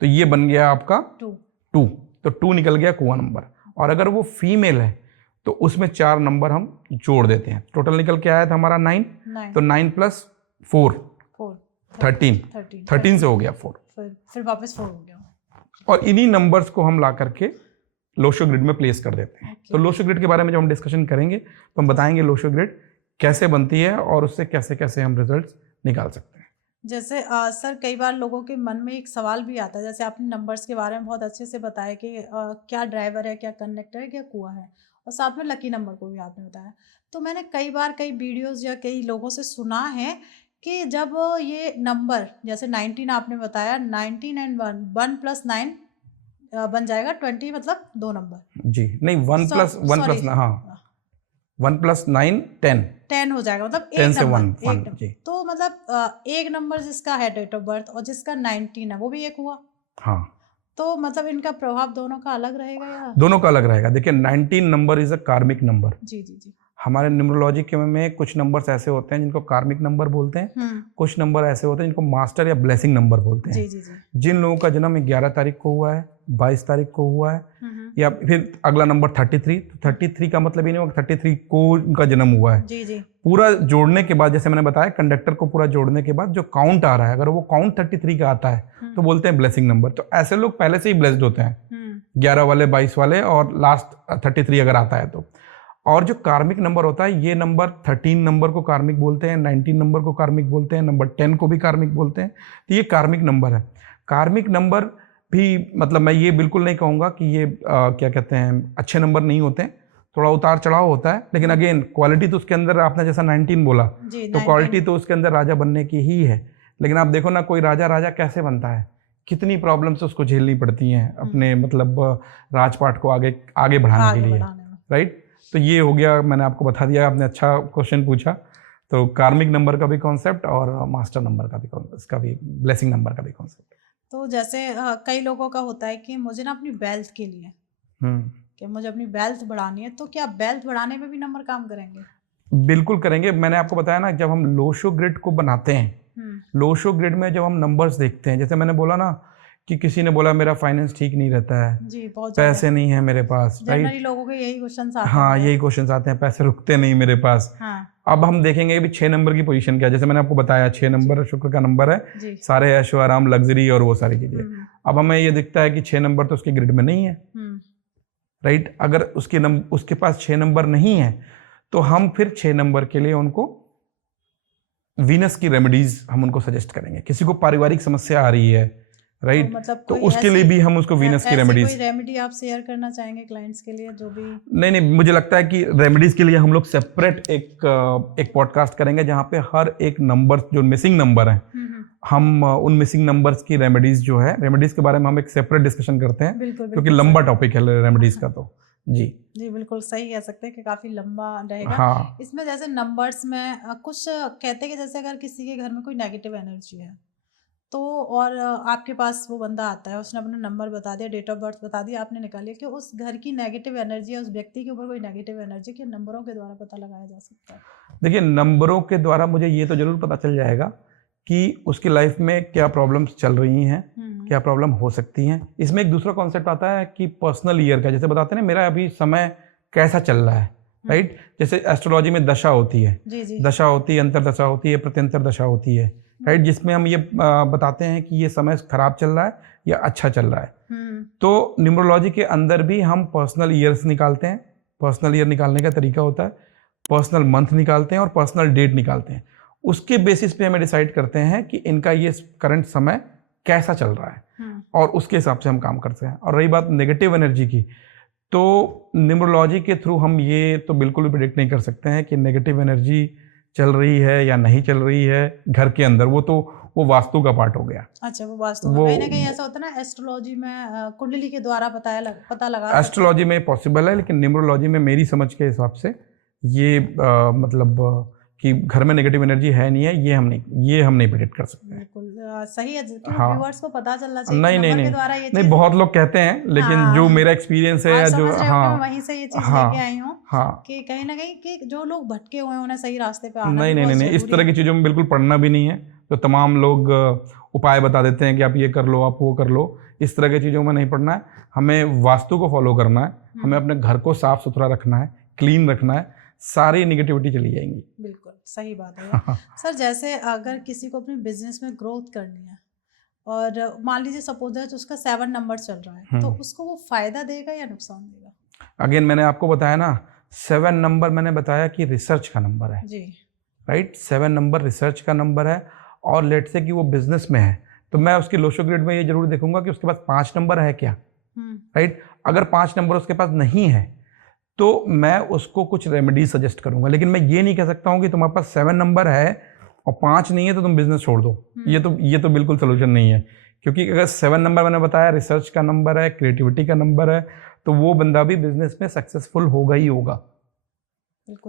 तो ये बन गया आपका 2, तो 2 निकल गया कुआं नंबर। और अगर वो फीमेल है तो उसमें 4 नंबर हम जोड़ देते हैं, टोटल निकल के आया था हमारा 9, तो 9 + 4 13 से हो गया 4, फिर वापस 4 हो गया। और इन्हीं नंबर्स को हम ला करके लोशो ग्रिड में प्लेस कर देते हैं। तो लोशो ग्रिड के बारे में जब हम डिस्कशन करेंगे तो हम बताएंगे लोशो ग्रिड कैसे बनती है और उससे कैसे कैसे हम रिजल्ट्स निकाल सकते हैं। जैसे सर कई बार लोगों के मन में एक सवाल भी आता है, जैसे आपने नंबर्स के बारे में बहुत अच्छे से बताया कि क्या ड्राइवर है, क्या कंडक्टर है, क्या कुआं है, और साथ में लकी नंबर को भी आपने बताया। तो मैंने कई बार कई वीडियोस या कई लोगों से सुना है कि जब ये नंबर जैसे 19 आपने बताया, 19 एंड 1 + 9 बन जाएगा 20, मतलब 2 नंबर जी, नहीं 1 + हाँ 1 + 9 10 हो जाएगा, मतलब 10 से 1 जी। तो मतलब एक नंबर जिसका है डेट ऑफ बर्थ और जिसका 19 है वो भी एक हुआ। हाँ, तो मतलब इनका प्रभाव दोनों का अलग रहेगा या? दोनों का अलग रहेगा। देखिए 19 नंबर इज अ कार्मिक नंबर। जी जी जी। हमारे न्यूमरोलॉजी के में कुछ नंबर्स ऐसे होते हैं जिनको कार्मिक नंबर बोलते हैं, कुछ नंबर ऐसे होते हैं जिनको मास्टर या ब्लेसिंग नंबर बोलते हैं। जी जी जी। जिन लोगों का जन्म 11 तारीख को हुआ है, 22 तारीख को हुआ है, या फिर अगला नंबर 33, तो 33 का मतलब ये नहीं होगा 33 को उनका जन्म हुआ है। जी जी। पूरा जोड़ने के बाद, जैसे मैंने बताया कंडक्टर को पूरा जोड़ने के बाद जो काउंट आ रहा है, अगर वो काउंट 33 का आता है तो बोलते हैं ब्लेसिंग नंबर। तो ऐसे लोग पहले से ही ब्लेस्ड होते हैं, 11 वाले, 22 वाले, और लास्ट 33 अगर आता है तो। और जो कार्मिक नंबर होता है, ये नंबर 13 नंबर को कार्मिक बोलते हैं, 19 नंबर को कार्मिक बोलते हैं, नंबर 10 को भी कार्मिक बोलते हैं। तो ये कार्मिक नंबर है। कार्मिक नंबर भी मतलब मैं ये बिल्कुल नहीं कहूँगा कि ये क्या कहते हैं अच्छे नंबर नहीं होते हैं, थोड़ा उतार चढ़ाव होता है, लेकिन अगेन क्वालिटी तो उसके अंदर, आपने जैसा 19 बोला तो क्वालिटी तो उसके अंदर राजा बनने की ही है। लेकिन आप देखो ना, कोई राजा कैसे बनता है, कितनी प्रॉब्लम्स उसको झेलनी पड़ती हैं अपने मतलब राजपाट को आगे बढ़ाने के लिए, राइट। तो ये हो गया, मैंने आपको बता दिया, आपने अच्छा क्वेश्चन पूछा। तो कार्मिक नंबर का भी कॉन्सेप्ट और मास्टर नंबर का भी, इसका भी ब्लेसिंग नंबर का भी कॉन्सेप्ट। तो जैसे कई लोगों का होता है कि मुझे ना अपनी वेल्थ के लिए कि मुझे अपनी वेल्थ बढ़ानी है, तो क्या वेल्थ बढ़ाने में भी नंबर काम करेंगे? बिल्कुल करेंगे। मैंने आपको बताया ना, जब हम लोशो ग्रिड को बनाते हैं, लोशो ग्रिड में जब हम नंबर्स देखते हैं, जैसे मैंने बोला ना कि किसी ने बोला मेरा फाइनेंस ठीक नहीं रहता है जी, बहुत पैसे नहीं है मेरे पास, जनरली लोगों के यही क्वेश्चंस आते हैं। हाँ, यही क्वेश्चंस आते हैं, पैसे रुकते नहीं मेरे पास। हाँ। अब हम देखेंगे कि 6 नंबर की पोजीशन क्या है। जैसे मैंने आपको बताया 6 नंबर शुक्र का नंबर है, सारे ऐशो आराम, लग्जरी और वो सारी चीजें। अब हमें ये दिखता है कि 6 नंबर तो उसके ग्रिड में नहीं है, राइट। अगर उसके पास 6 नंबर नहीं है तो हम फिर 6 नंबर के लिए उनको वीनस की रेमेडीज हम उनको सजेस्ट करेंगे। किसी को पारिवारिक समस्या आ रही है, राइट, तो, मतलब तो उसके लिए भी हम उसको वीनस की रेमेडीज। कोई रेमेडी आप शेयर करना चाहेंगे क्लाइंट्स के लिए जो भी? नहीं, मुझे लगता है कि रेमेडीज के लिए हम लोग सेपरेट एक पॉडकास्ट करेंगे जहां पे हर एक नंबर जो मिसिंग नंबर है, हम उन मिसिंग नंबर्स की रेमेडीज जो है, रेमेडीज के बारे में हम एक सेपरेट डिस्कशन करते हैं, क्योंकि लंबा टॉपिक है रेमेडीज का। तो जी बिल्कुल सही कह सकते हैं कि काफी लंबा रहेगा। हाँ। इसमें जैसे नंबर्स में कुछ कहते हैं कि जैसे अगर किसी के घर में कोई नेगेटिव एनर्जी है तो, और आपके पास वो बंदा आता है, उसने अपना नंबर बता दिया, डेट ऑफ बर्थ बता दिया, आपने निकाली कि उस घर की नेगेटिव एनर्जी है, उस व्यक्ति के ऊपर कोई नेगेटिव एनर्जी, के नंबरों के द्वारा पता लगाया जा सकता है? देखिए, नंबरों के द्वारा मुझे ये तो जरूर पता चल जाएगा कि उसकी लाइफ में क्या प्रॉब्लम्स चल रही हैं, क्या प्रॉब्लम हो सकती हैं। इसमें एक दूसरा कॉन्सेप्ट आता है कि पर्सनल ईयर का, जैसे बताते हैं ना मेरा अभी समय कैसा चल रहा है, राइट। जैसे एस्ट्रोलॉजी में दशा होती है, दशा होती है, अंतरदशा होती है, प्रत्यंतर दशा होती है, राइट, जिसमें हम ये बताते हैं कि ये समय खराब चल रहा है या अच्छा चल रहा है। तो न्यूमरोलॉजी के अंदर भी हम पर्सनल ईयर्स निकालते हैं। पर्सनल ईयर निकालने का तरीका होता है, पर्सनल मंथ निकालते हैं और पर्सनल डेट निकालते हैं। उसके बेसिस पे हमें डिसाइड करते हैं कि इनका ये करंट समय कैसा चल रहा है और उसके हिसाब से हम काम करते हैं। और रही बात नेगेटिव एनर्जी की, तो न्यूमरोलॉजी के थ्रू हम ये तो बिल्कुल भी प्रेडिक्ट नहीं कर सकते हैं कि नेगेटिव एनर्जी चल रही है या नहीं चल रही है घर के अंदर। वो वास्तु का पार्ट हो गया। अच्छा, वो वास्तु में कहीं ना कहीं ऐसा होता है ना, एस्ट्रोलॉजी में कुंडली के द्वारा पता लगा एस्ट्रोलॉजी में पॉसिबल है, लेकिन न्यूमरोलॉजी में मेरी समझ के हिसाब से ये मतलब कि घर में नेगेटिव एनर्जी है नहीं है, ये हम नहीं प्रेडिक्ट कर सकते। बिल्कुल सही है, हाँ, व्यूअर्स को पता चलना चाहिए नहीं नहीं के नहीं द्वारा ये नहीं, बहुत लोग कहते हैं, लेकिन हाँ, जो मेरा एक्सपीरियंस है, जो हाँ, वहीं से ये चीज हाँ, लेके आई हूँ हाँ, कि कहीं ना कहीं कि जो लोग भटके हुए हैं उन्हें सही रास्ते पे आना नहीं नहीं नहीं, इस तरह की चीजों में बिल्कुल पढ़ना भी नहीं है। तो तमाम लोग उपाय बता देते हैं कि आप ये कर लो, आप वो कर लो, इस तरह की चीजों में नहीं पढ़ना है। हमें वास्तु को फॉलो करना है, हमें अपने घर को साफ सुथरा रखना है, क्लीन रखना है, सारी निगेटिविटी चली जाएंगी। बिल्कुल सही बात है। सर जैसे अगर किसी को अपने बिजनेस में ग्रोथ करनी है और मान लीजिए सपोज दैट उसका 7 नंबर चल रहा है, तो उसको वो फायदा देगा या नुकसान देगा? अगेन मैंने आपको बताया ना, 7 नंबर मैंने बताया कि रिसर्च का नंबर है जी, राइट। 7 नंबर रिसर्च का नंबर है, और लेट से कि वो बिजनेस में है, तो मैं उसकी लोशो ग्रेड में ये जरूर देखूंगा कि उसके पास 5 नंबर है क्या, राइट। अगर 5 नंबर उसके पास नहीं है तो मैं उसको कुछ रेमेडी सजेस्ट करूंगा, लेकिन मैं ये नहीं कह सकता हूँ कि तुम्हारे पास 7 नंबर है और 5 नहीं है तो तुम बिजनेस छोड़ दो। ये तो बिल्कुल सोल्यूशन नहीं है, क्योंकि अगर 7 नंबर मैंने बताया रिसर्च का नंबर है, क्रिएटिविटी का नंबर है, तो वो बंदा भी बिजनेस में सक्सेसफुल होगा ही होगा।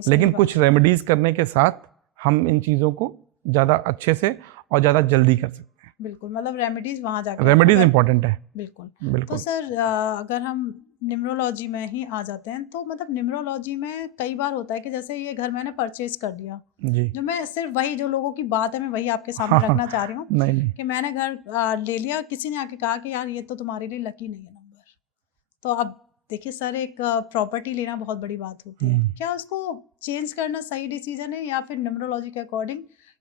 लेकिन कुछ रेमेडीज करने के साथ हम इन चीज़ों को ज़्यादा अच्छे से और ज़्यादा जल्दी कर सकते हैं। बिल्कुल, मतलब रेमेडीज वहाँ जाकर रेमेडीज इंपॉर्टेंट है। बिल्कुल। तो सर अगर हम न्यूमरोलॉजी में ही आ जाते हैं, तो मतलब न्यूमरोलॉजी में कई बार होता है कि जैसे ये घर मैंने परचेज कर लिया जी, जो मैं सिर्फ वही जो लोगों की बात है मैं वही आपके सामने रखना चाह रही हूँ कि मैंने घर ले लिया, किसी ने आके कहा कि यार ये तो तुम्हारे लिए लकी नहीं है नंबर। तो अब देखिए सर, एक प्रॉपर्टी लेना बहुत बड़ी बात होती है, क्या उसको चेंज करना सही डिसीजन है या फिर न्यूमरोलॉजी के अकॉर्डिंग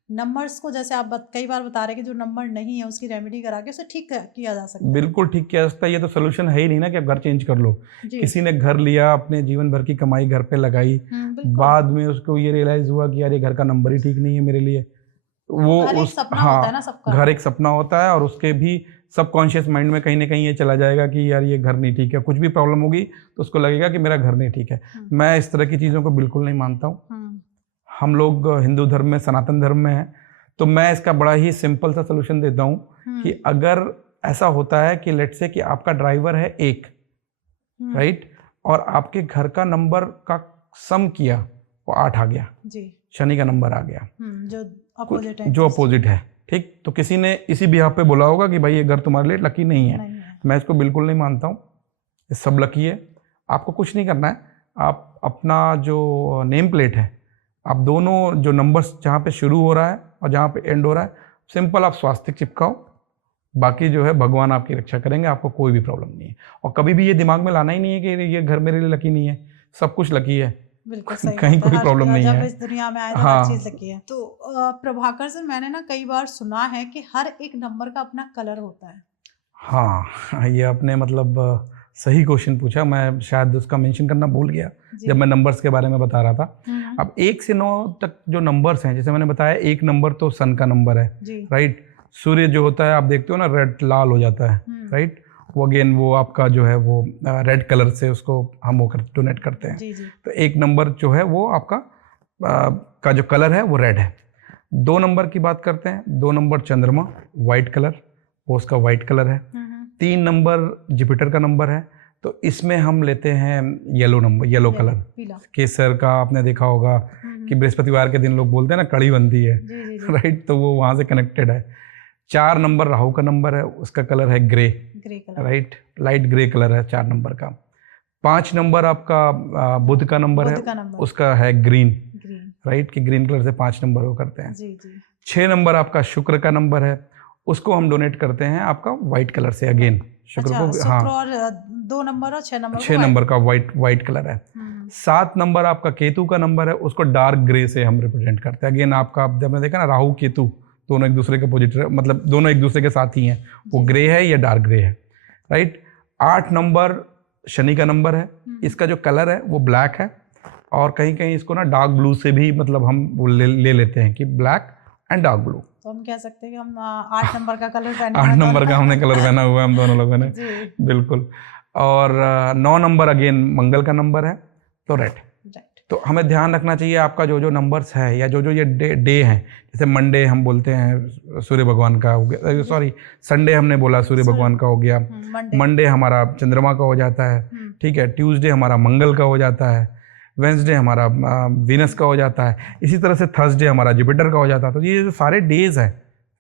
नंबर्स को, जैसे आप कई बार बता रहे हैं कि जो नंबर नहीं है उसकी रेमेडी करा के उसे ठीक किया जा सकता है? बिल्कुल ठीक किया जा सकता है। ये तो सोल्यूशन है ही नहीं ना कि आप घर चेंज कर लो। किसी ने घर लिया, अपने जीवन भर की कमाई घर पे लगाई, बाद में उसको ये रियलाइज हुआ कि यार ये घर का नंबर ही ठीक नहीं है मेरे लिए। वो उस घर एक सपना होता है और उसके भी सबकॉन्शियस माइंड में कहीं ना कहीं ये चला जाएगा कि यार ये घर नहीं ठीक है। कुछ भी प्रॉब्लम होगी तो उसको लगेगा कि मेरा घर नहीं ठीक है। मैं इस तरह की चीज़ों को बिल्कुल नहीं मानता हूँ। हम लोग हिंदू धर्म में, सनातन धर्म में हैं, तो मैं इसका बड़ा ही सिंपल सा सोल्यूशन देता हूँ कि अगर ऐसा होता है कि लेट से कि आपका ड्राइवर है 1 राइट, और आपके घर का नंबर का सम किया वो 8 आ गया जी, शनि का नंबर आ गया जो अपोजिट है, ठीक। तो किसी ने इसी बिहाफ पे बोला होगा कि भाई ये घर तुम्हारे लिए लकी नहीं है। मैं इसको बिल्कुल नहीं मानता हूँ, ये सब लकी है। आपको कुछ नहीं करना है, आप अपना जो नेम प्लेट है, आप दोनों जो नंबर्स जहाँ पे शुरू हो रहा है और जहाँ पे एंड हो रहा है, सिंपल आप स्वास्तिक चिपकाओ, बाकी जो है भगवान आपकी रक्षा करेंगे, आपको कोई भी प्रॉब्लम नहीं है। और कभी भी ये दिमाग में लाना ही नहीं है कि ये घर मेरे लिए लकी नहीं है, सब कुछ लकी है। बिल्कुल सही, कहीं कोई प्रॉब्लम नहीं है, इस दुनिया में आए तो हर चीज लकी है। तो प्रभाकर सर, मैंने ना कई बार सुना है कि हर एक नंबर का अपना कलर होता है। हाँ, ये आपने मतलब सही क्वेश्चन पूछा, मैं शायद उसका मेंशन करना भूल गया जब मैं नंबर्स के बारे में बता रहा था। अब 1 से 9 तक जो नंबर्स हैं, जैसे मैंने बताया 1 नंबर तो सन का नंबर है राइट। सूर्य जो होता है आप देखते हो ना, रेड लाल हो जाता है राइट, वो अगेन वो आपका जो है वो रेड कलर से उसको हम वो डोनेट करते हैं। तो 1 नंबर जो है वो आपका का जो कलर है वो रेड है। 2 नंबर की बात करते हैं, 2 नंबर चंद्रमा, वाइट कलर, वो उसका वाइट कलर है। 3 नंबर जुपिटर का नंबर है, तो इसमें हम लेते हैं येलो नंबर, येलो कलर, केसर का आपने देखा होगा कि बृहस्पतिवार के दिन लोग बोलते हैं ना कड़ी बनती है राइट, तो वो वहाँ से कनेक्टेड है। 4 नंबर राहु का नंबर है, उसका कलर है grey right, light grey colour है 4 नंबर का। 5 नंबर आपका बुध का नंबर है, उसका है ग्रीन राइट, कि ग्रीन कलर से 5 नंबर वो करते हैं। 6 नंबर आपका शुक्र का नंबर है, उसको हम डोनेट करते हैं आपका व्हाइट कलर से, अगेन शुक्र को। हाँ, और 2 नंबर और 6 नंबर का व्हाइट कलर है। 7 नंबर आपका केतु का नंबर है, उसको डार्क ग्रे से हम रिप्रेजेंट करते हैं। अगेन आपका आपने देखा ना, राहु केतु दोनों एक दूसरे के अपोजिट, मतलब दोनों एक दूसरे के साथ ही हैं, वो ग्रे है या डार्क ग्रे है राइट। 8 नंबर शनि का नंबर है, इसका जो कलर है वो ब्लैक है, और कहीं कहीं इसको ना डार्क ब्लू से भी मतलब हम वो ले लेते हैं कि ब्लैक एंड डार्क ब्लू। तो हम कह सकते हैं कि हम 8 नंबर का कलर पहने 8 नंबर का हमने कलर पहना हुआ है हम दोनों लोगों ने। जी। बिल्कुल। और 9 नंबर अगेन मंगल का नंबर है, तो रेड। तो हमें ध्यान रखना चाहिए आपका जो जो नंबर्स है या जो जो ये डे हैं, जैसे मंडे हम बोलते हैं सूर्य भगवान का हो गया, सॉरी संडे हमने बोला सूर्य भगवान का हो गया, मंडे हमारा चंद्रमा का हो जाता है, ठीक है, ट्यूसडे हमारा मंगल का हो जाता है, वेंसडे हमारा वीनस का हो जाता है, इसी तरह से थर्सडे हमारा जुपिटर का हो जाता है। तो ये जो सारे डेज हैं,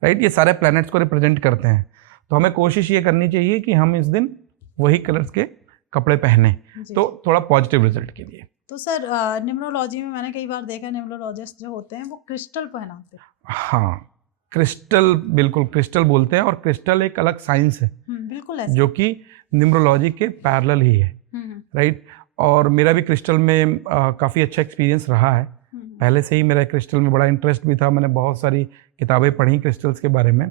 राइट, ये सारे प्लैनेट्स को रिप्रेजेंट करते हैं। तो हमें कोशिश ये करनी चाहिए कि हम इस दिन वही कलर्स के कपड़े पहने, तो थोड़ा पॉजिटिव रिजल्ट के लिए। तो सर न्यूमरोलॉजी में मैंने कई बार देखा न्यूमरोलॉजिस्ट जो होते हैं वो क्रिस्टल पहनाते हैं। हाँ, क्रिस्टल, बिल्कुल क्रिस्टल बोलते हैं, और क्रिस्टल एक अलग साइंस है बिल्कुल ऐसे, जो कि न्यूमरोलॉजी के पैरेलल ही है, राइट। और मेरा भी क्रिस्टल में काफ़ी अच्छा एक्सपीरियंस रहा है। पहले से ही मेरा क्रिस्टल में बड़ा इंटरेस्ट भी था, मैंने बहुत सारी किताबें पढ़ी क्रिस्टल्स के बारे में,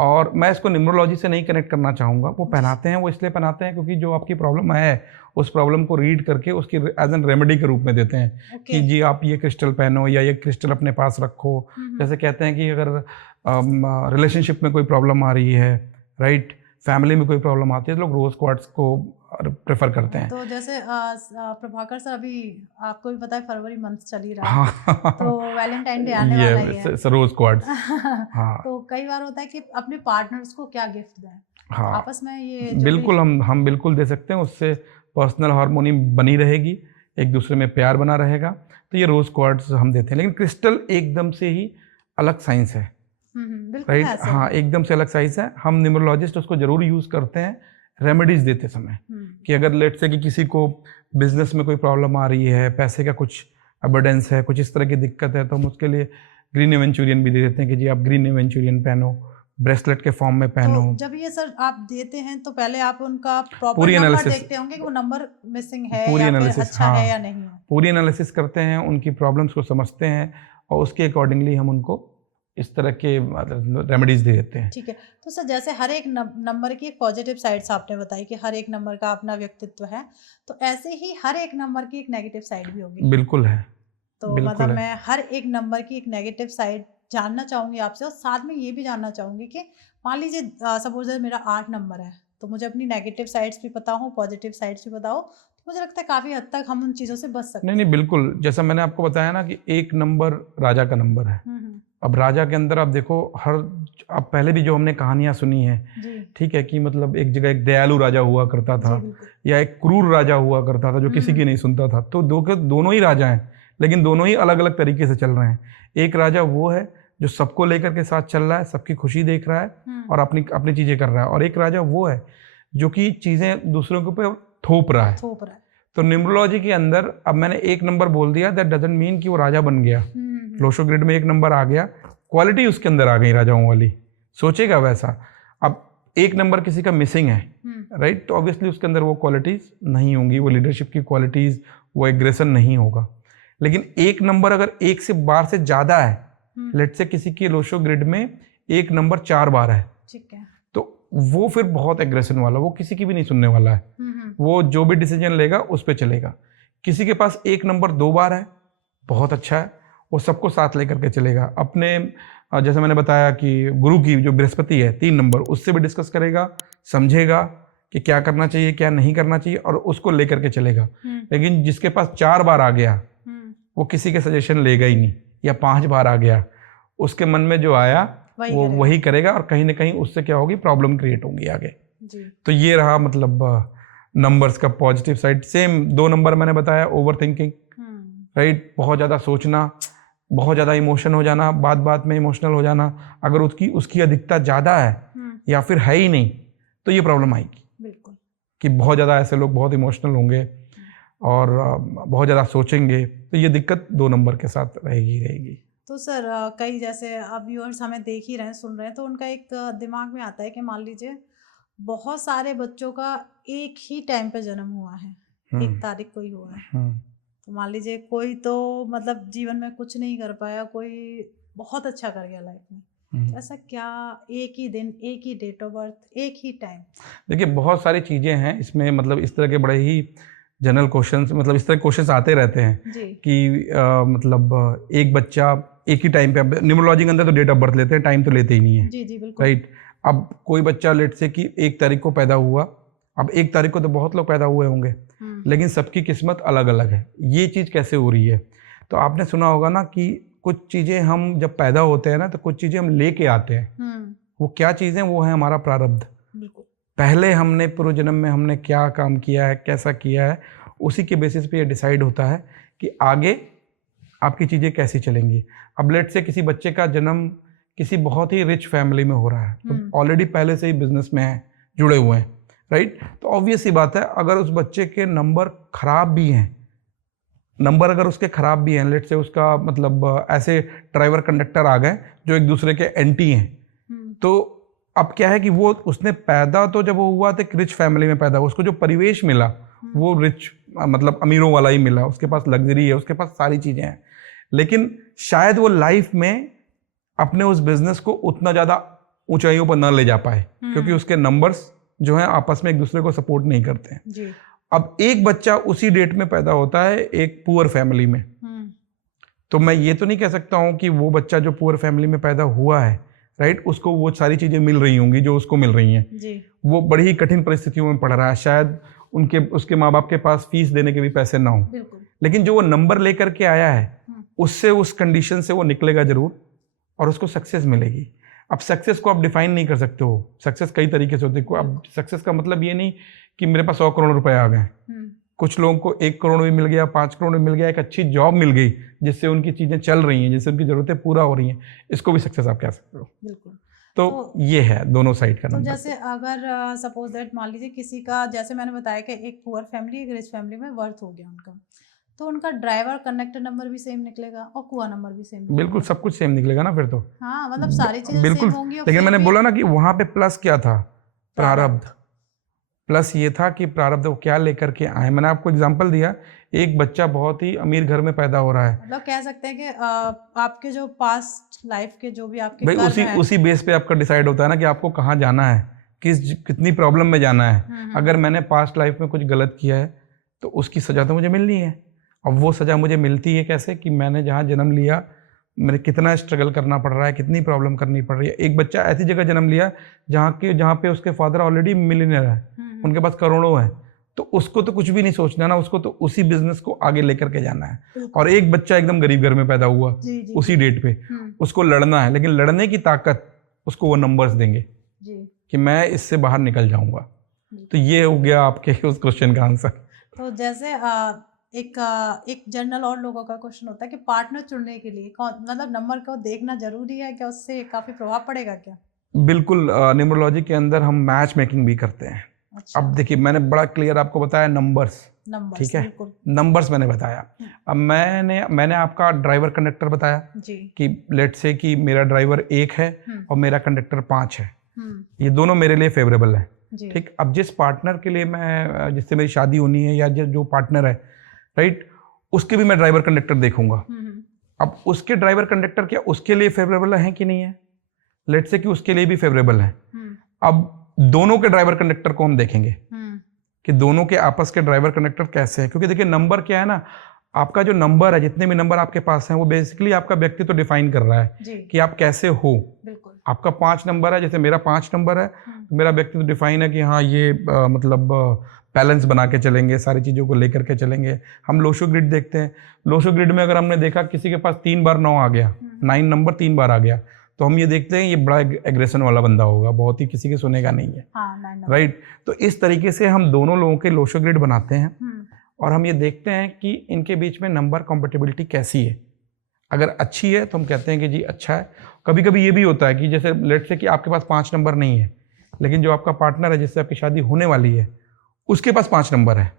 और मैं इसको न्यूमरोलॉजी से नहीं कनेक्ट करना चाहूँगा। वो पहनाते हैं, वो इसलिए पहनाते हैं क्योंकि जो आपकी प्रॉब्लम है उस प्रॉब्लम को रीड करके उसकी एज एन रेमेडी के रूप में देते हैं कि जी आप ये क्रिस्टल पहनो या ये क्रिस्टल अपने पास रखो। जैसे कहते हैं कि अगर रिलेशनशिप में कोई प्रॉब्लम आ रही है, राइट, फैमिली में कोई प्रॉब्लम आती है, तो लोग रोज क्वार्ट्ज को प्रेफर करते हैं। तो जैसे प्रभाकर सर, अभी आपको भी पता है फरवरी मंथ चल ही रहा है, तो वैलेंटाइन डे आने वाला ही है, रोज क्वार्ट्ज। हाँ। तो कई बार होता है कि अपने पार्टनर्स को क्या गिफ्ट दें, हाँ, आपस में ये बिल्कुल हम बिल्कुल दे सकते हैं, उससे पर्सनल हार्मोनी बनी रहेगी, एक दूसरे में प्यार बना रहेगा। तो ये रोज क्वार्ट्ज हम देते हैं, लेकिन क्रिस्टल एकदम से ही अलग साइंस है, राइट। हाँ, एकदम से अलग साइंस है। हम न्यूमरोलॉजिस्ट उसको जरूर यूज करते हैं रेमेडीज देते समय, कि अगर लेट से कि किसी को बिजनेस में कोई प्रॉब्लम आ रही है, पैसे का कुछ अबंडेंस है, कुछ इस तरह की दिक्कत है, तो हम उसके लिए ग्रीन एवेंचुरियन भी दे देते हैं कि जी आप ग्रीन एवेंचुरियन पहनो, ब्रेसलेट के फॉर्म में पहनो। तो जब ये सर आप देते हैं तो पहले आप उनका प्रॉपर नंबर देखते होंगे कि वो नंबर मिसिंग है या फिर अच्छा है या नहीं है। पूरी एनालिसिस करते हैं, उनकी प्रॉब्लम्स को समझते हैं, और उसके अकॉर्डिंगली हम उनको इस तरह के रेमेडीज दे देते हैं। ठीक है। तो सर जैसे हर एक नंबर की एक पॉजिटिव साइड्स आपने बताई कि हर एक नंबर का अपना व्यक्तित्व है, तो ऐसे ही हर एक नंबर की एक नेगेटिव साइड भी होगी। बिल्कुल है। तो मतलब मैं हर एक नंबर की एक नेगेटिव साइड जानना चाहूंगी आपसे, और साथ में ये भी जानना चाहूंगी कि मान लीजिए सपोज मेरा 8 नंबर है, तो मुझे अपनी नेगेटिव साइड्स भी पता हो, पॉजिटिव साइड्स भी पता हो, तो मुझे लगता है काफ़ी हद तक हम उन चीज़ों से बच सकते हैं। नहीं, बिल्कुल, जैसा मैंने आपको बताया ना कि 1 नंबर राजा का नंबर है। अब राजा के अंदर आप देखो, अब पहले भी जो हमने कहानियां सुनी है, ठीक है, कि मतलब एक जगह एक दयालु राजा हुआ करता था, या एक क्रूर राजा हुआ करता था जो किसी की नहीं सुनता था। तो दोनों ही राजा हैं, लेकिन दोनों ही अलग अलग तरीके से चल रहे हैं। एक राजा वो है जो सबको लेकर के साथ चल रहा है, सबकी खुशी देख रहा है और अपनी चीजें कर रहा है, और एक राजा वो है जो कि चीजें दूसरों के ऊपर थोप रहा है। तो न्यूमरोलॉजी के अंदर अब मैंने 1 नंबर बोल दिया, दैट डजंट मीन कि वो राजा बन गया। लोशो ग्रिड में 1 नंबर आ गया, क्वालिटी उसके अंदर आ गई राजाओं वाली, सोचेगा वैसा। अब 1 नंबर किसी का मिसिंग है, राइट, तो ऑब्वियसली उसके अंदर वो क्वालिटीज नहीं होंगी, वो लीडरशिप की क्वालिटीज, वो एग्रेशन नहीं होगा। लेकिन 1 नंबर अगर 1 से बार से ज्यादा है, लेट से किसी की लोशो ग्रिड में 1 नंबर 4 बार है, ठीक है, तो वो फिर बहुत एग्रेशन वाला, वो किसी की भी नहीं सुनने वाला है, वो जो भी डिसीजन लेगा उस पर चलेगा। किसी के पास 1 नंबर 2 बार है, बहुत अच्छा है, वो सबको साथ लेकर के चलेगा। अपने जैसे मैंने बताया कि गुरु की जो बृहस्पति है 3 नंबर, उससे भी डिस्कस करेगा, समझेगा कि क्या करना चाहिए क्या नहीं करना चाहिए, और उसको लेकर के चलेगा। लेकिन जिसके पास 4 बार आ गया, वो किसी के सजेशन लेगा ही नहीं, या 5 बार आ गया, उसके मन में जो आया वो वही करेगा, और कहीं ना कहीं उससे क्या होगी, प्रॉब्लम क्रिएट होगी आगे जी। तो ये रहा मतलब नंबर्स का पॉजिटिव साइड। सेम 2 नंबर मैंने बताया, ओवर थिंकिंग, राइट, बहुत ज़्यादा सोचना, बहुत ज़्यादा इमोशन हो जाना, बात बात में इमोशनल हो जाना। अगर उसकी अधिकता ज़्यादा है या फिर है ही नहीं, तो ये प्रॉब्लम आएगी बिल्कुल, कि बहुत ज़्यादा ऐसे लोग बहुत इमोशनल होंगे और बहुत ज़्यादा सोचेंगे, तो ये दिक्कत 2 नंबर के साथ रहेगी। तो सर कई जैसे अब व्यूअर्स हमें देख ही रहे हैं, सुन रहे हैं, तो उनका एक दिमाग में आता है कि मान लीजिए बहुत सारे बच्चों का एक ही टाइम पे जन्म हुआ है, 1 तारीख को ही हुआ है, तो मान लीजिए कोई तो मतलब जीवन में कुछ नहीं कर पाया, कोई बहुत अच्छा कर गया लाइफ में, तो ऐसा क्या एक ही दिन, एक ही डेट ऑफ बर्थ, एक ही टाइम? देखिए बहुत सारी चीज़ें हैं इसमें, मतलब इस तरह के बड़े ही जनरल क्वेश्चंस, मतलब इस तरह क्वेश्चंस आते रहते हैं जी। कि मतलब एक बच्चा एक ही टाइम पे, अब न्यूमरोलॉजी के अंदर तो डेट ऑफ बर्थ लेते हैं, टाइम तो लेते ही नहीं है। जी जी बिल्कुल। राइट। अब कोई बच्चा लेट से कि 1 तारीख को पैदा हुआ, अब 1 तारीख को तो बहुत लोग पैदा हुए होंगे, लेकिन सबकी किस्मत अलग अलग है। ये चीज़ कैसे हो रही है? तो आपने सुना होगा ना कि कुछ चीज़ें हम जब पैदा होते हैं ना, तो कुछ चीज़ें हम लेके आते हैं। वो क्या चीज़ें? वो है हमारा प्रारब्ध। बिल्कुल। पहले हमने पूर्व जन्म में हमने क्या काम किया है, कैसा किया है, उसी के बेसिस पे ये डिसाइड होता है कि आगे आपकी चीज़ें कैसी चलेंगी। अब लेट से किसी बच्चे का जन्म किसी बहुत ही रिच फैमिली में हो रहा है, तो ऑलरेडी पहले से ही बिजनेस में है, जुड़े हुए हैं, राइट। तो ऑब्वियस सी बात है, अगर उस बच्चे के नंबर खराब भी हैं, नंबर अगर उसके खराब भी हैं, लेट से उसका मतलब ऐसे ड्राइवर कंडक्टर आ गए जो एक दूसरे के एंटी हैं, तो अब क्या है कि वो उसने पैदा तो जब वो हुआ तो एक रिच फैमिली में पैदा हुआ, उसको जो परिवेश मिला वो रिच मतलब अमीरों वाला ही मिला, उसके पास लग्जरी है, उसके पास सारी चीज़ें हैं, लेकिन शायद वो लाइफ में अपने उस बिजनेस को उतना ज़्यादा ऊंचाइयों पर न ले जा पाए, क्योंकि उसके नंबर्स जो हैं आपस में एक दूसरे को सपोर्ट नहीं करते हैं जी। अब एक बच्चा उसी डेट में पैदा होता है एक पुअर फैमिली में, तो मैं ये तो नहीं कह सकता हूँ कि वो बच्चा जो पुअर फैमिली में पैदा हुआ है, राइट, उसको वो सारी चीज़ें मिल रही होंगी जो उसको मिल रही हैं जी। वो बड़ी ही कठिन परिस्थितियों में पढ़ रहा है, शायद उसके माँ बाप के पास फीस देने के भी पैसे ना हो, लेकिन जो वो नंबर लेकर के आया है उससे, उस कंडीशन से वो निकलेगा जरूर और उसको सक्सेस मिलेगी। अब सक्सेस को आप डिफाइन नहीं कर सकते हो, सक्सेस कई तरीके से होती है। अब सक्सेस का मतलब ये नहीं कि मेरे पास 100 करोड़ रुपए आ गए, कुछ लोगों को 1 करोड़ भी मिल गया, 5 करोड़ भी मिल गया, एक अच्छी जॉब मिल गई जिससे उनकी चीजें चल रही हैं, जिससे उनकी जरूरतें पूरा हो रही हैं, इसको भी सक्सेस आप कह सकते हो। बिल्कुल। तो ये है दोनों साइड का तो नंबर। जैसे अगर सपोज दैट मान लीजिए किसी का, जैसे मैंने बताया कि एक पुअर फैमिली एक रिच फैमिली में बर्थ हो गया उनका, तो उनका ड्राइवर कंडक्टर नंबर भी सेम निकलेगा और कुआ नंबर भी सेम निकलेगा। बिल्कुल सब कुछ सेम निकलेगा ना फिर तो। हाँ, मतलब सारी चीजें बिल्कुल सेम होंगी। लेकिन मैंने बोला ना कि वहां पे प्लस क्या था, प्रारब्ध। प्लस ये था कि प्रारब्ध वो क्या लेकर के आए। मैंने आपको एग्जांपल दिया, एक बच्चा बहुत ही अमीर घर में पैदा हो रहा है, मतलब कह सकते हैं कि आपके जो पास्ट लाइफ के जो भी आपके भाई कर्म उसी बेस पे आपका डिसाइड होता है ना कि आपको कहाँ जाना है, कितनी प्रॉब्लम में जाना है। अगर मैंने पास्ट लाइफ में कुछ गलत किया है तो उसकी सजा तो मुझे मिलनी है, और वो सजा मुझे मिलती है कैसे कि मैंने जहाँ जन्म लिया मेरे कितना स्ट्रगल करना पड़ रहा है, कितनी प्रॉब्लम करनी पड़ रही है। एक बच्चा ऐसी जगह जन्म लिया जहाँ पे उसके फादर ऑलरेडी मिलियनेयर है, उनके पास करोड़ों है, तो उसको तो कुछ भी नहीं सोचना ना, उसको तो उसी बिजनेस को आगे लेकर के जाना है। और एक बच्चा एकदम गरीब घर में पैदा हुआ उसी डेट पे, उसको लड़ना है, लेकिन लड़ने की ताकत उसको वो नंबर्स देंगे कि मैं इससे बाहर निकल जाऊंगा। तो ये हो गया आपके उस क्वेश्चन का आंसर। तो जैसे एक जनरल और लोगों का क्वेश्चन होता है कि पार्टनर चुनने के लिए कौन, मतलब नंबर को देखना जरूरी है क्या, उससे काफी प्रभाव पड़ेगा क्या? बिल्कुल, न्यूमरोलॉजी के अंदर हम मैच मेकिंग भी करते हैं। अच्छा। अब देखिए मैंने बड़ा क्लियर आपको बताया नंबर्स, ठीक है, नंबर्स मैंने बताया। अब मैंने आपका ड्राइवर कंडक्टर बताया जी। कि लेट से कि मेरा ड्राइवर 1 है और मेरा कंडक्टर 5 है, ये दोनों मेरे लिए फेवरेबल है, ठीक। अब जिस पार्टनर के लिए मैं, जिससे मेरी शादी होनी है या जो पार्टनर है, राइट, उसके भी मैं ड्राइवर कंडक्टर देखूंगा। अब उसके ड्राइवर कंडक्टर क्या उसके लिए फेवरेबल है कि नहीं है, लेट से कि उसके लिए भी फेवरेबल है। अब दोनों के ड्राइवर कंडक्टर को हम देखेंगे कि दोनों के आपस के ड्राइवर कंडक्टर कैसे हैं, क्योंकि देखिए नंबर क्या है ना, आपका जो नंबर है, जितने भी नंबर आपके पास हैं, वो बेसिकली आपका व्यक्तित्व तो डिफाइन कर रहा है कि आप कैसे हो। आपका 5 नंबर है, जैसे मेरा 5 नंबर है, तो मेरा व्यक्तित्व डिफाइन है कि हाँ ये मतलब बैलेंस बना के चलेंगे, सारी चीज़ों को लेकर के चलेंगे। हम लोशो ग्रिड देखते हैं, लोशो ग्रिड में अगर हमने देखा किसी के पास 3 बार 9 आ गया, 9 नंबर 3 बार आ गया, तो हम ये देखते हैं ये बड़ा एग्रेशन वाला बंदा होगा, बहुत ही किसी के सुने का नहीं है, राइट। तो इस तरीके से हम दोनों लोगों के लोशो ग्रिड बनाते हैं और हम ये देखते हैं कि इनके बीच में नंबर कॉम्पेटिबिलिटी कैसी है। अगर अच्छी है तो हम कहते हैं कि जी अच्छा है। कभी कभी ये भी होता है कि जैसे लेट से कि आपके पास 5 नंबर नहीं है, लेकिन जो आपका पार्टनर है जिससे आपकी शादी होने वाली है उसके पास 5 नंबर है,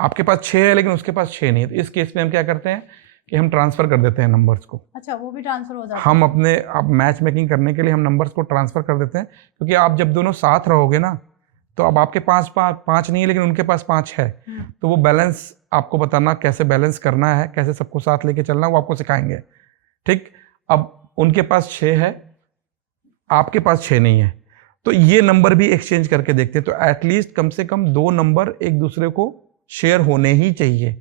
आपके पास 6 है लेकिन उसके पास 6 नहीं है। तो इस केस में हम क्या करते हैं कि हम ट्रांसफर कर देते हैं नंबर्स को। अच्छा, वो भी ट्रांसफर हो जाता है। हम अपने आप मैच मेकिंग करने के लिए हम नंबर्स को ट्रांसफर कर देते हैं, क्योंकि आप जब दोनों साथ रहोगे ना, तो अब आपके पास 5 नहीं है लेकिन उनके पास 5 है, तो वो बैलेंस आपको बताना कैसे बैलेंस करना है, कैसे सबको साथ लेके चलना, वो आपको सिखाएंगे, ठीक। अब उनके पास 6 है, आपके पास 6 नहीं है, तो ये नंबर भी एक्सचेंज करके देखते हैं, तो एटलीस्ट कम से कम 2 नंबर एक दूसरे को शेयर होने ही चाहिए,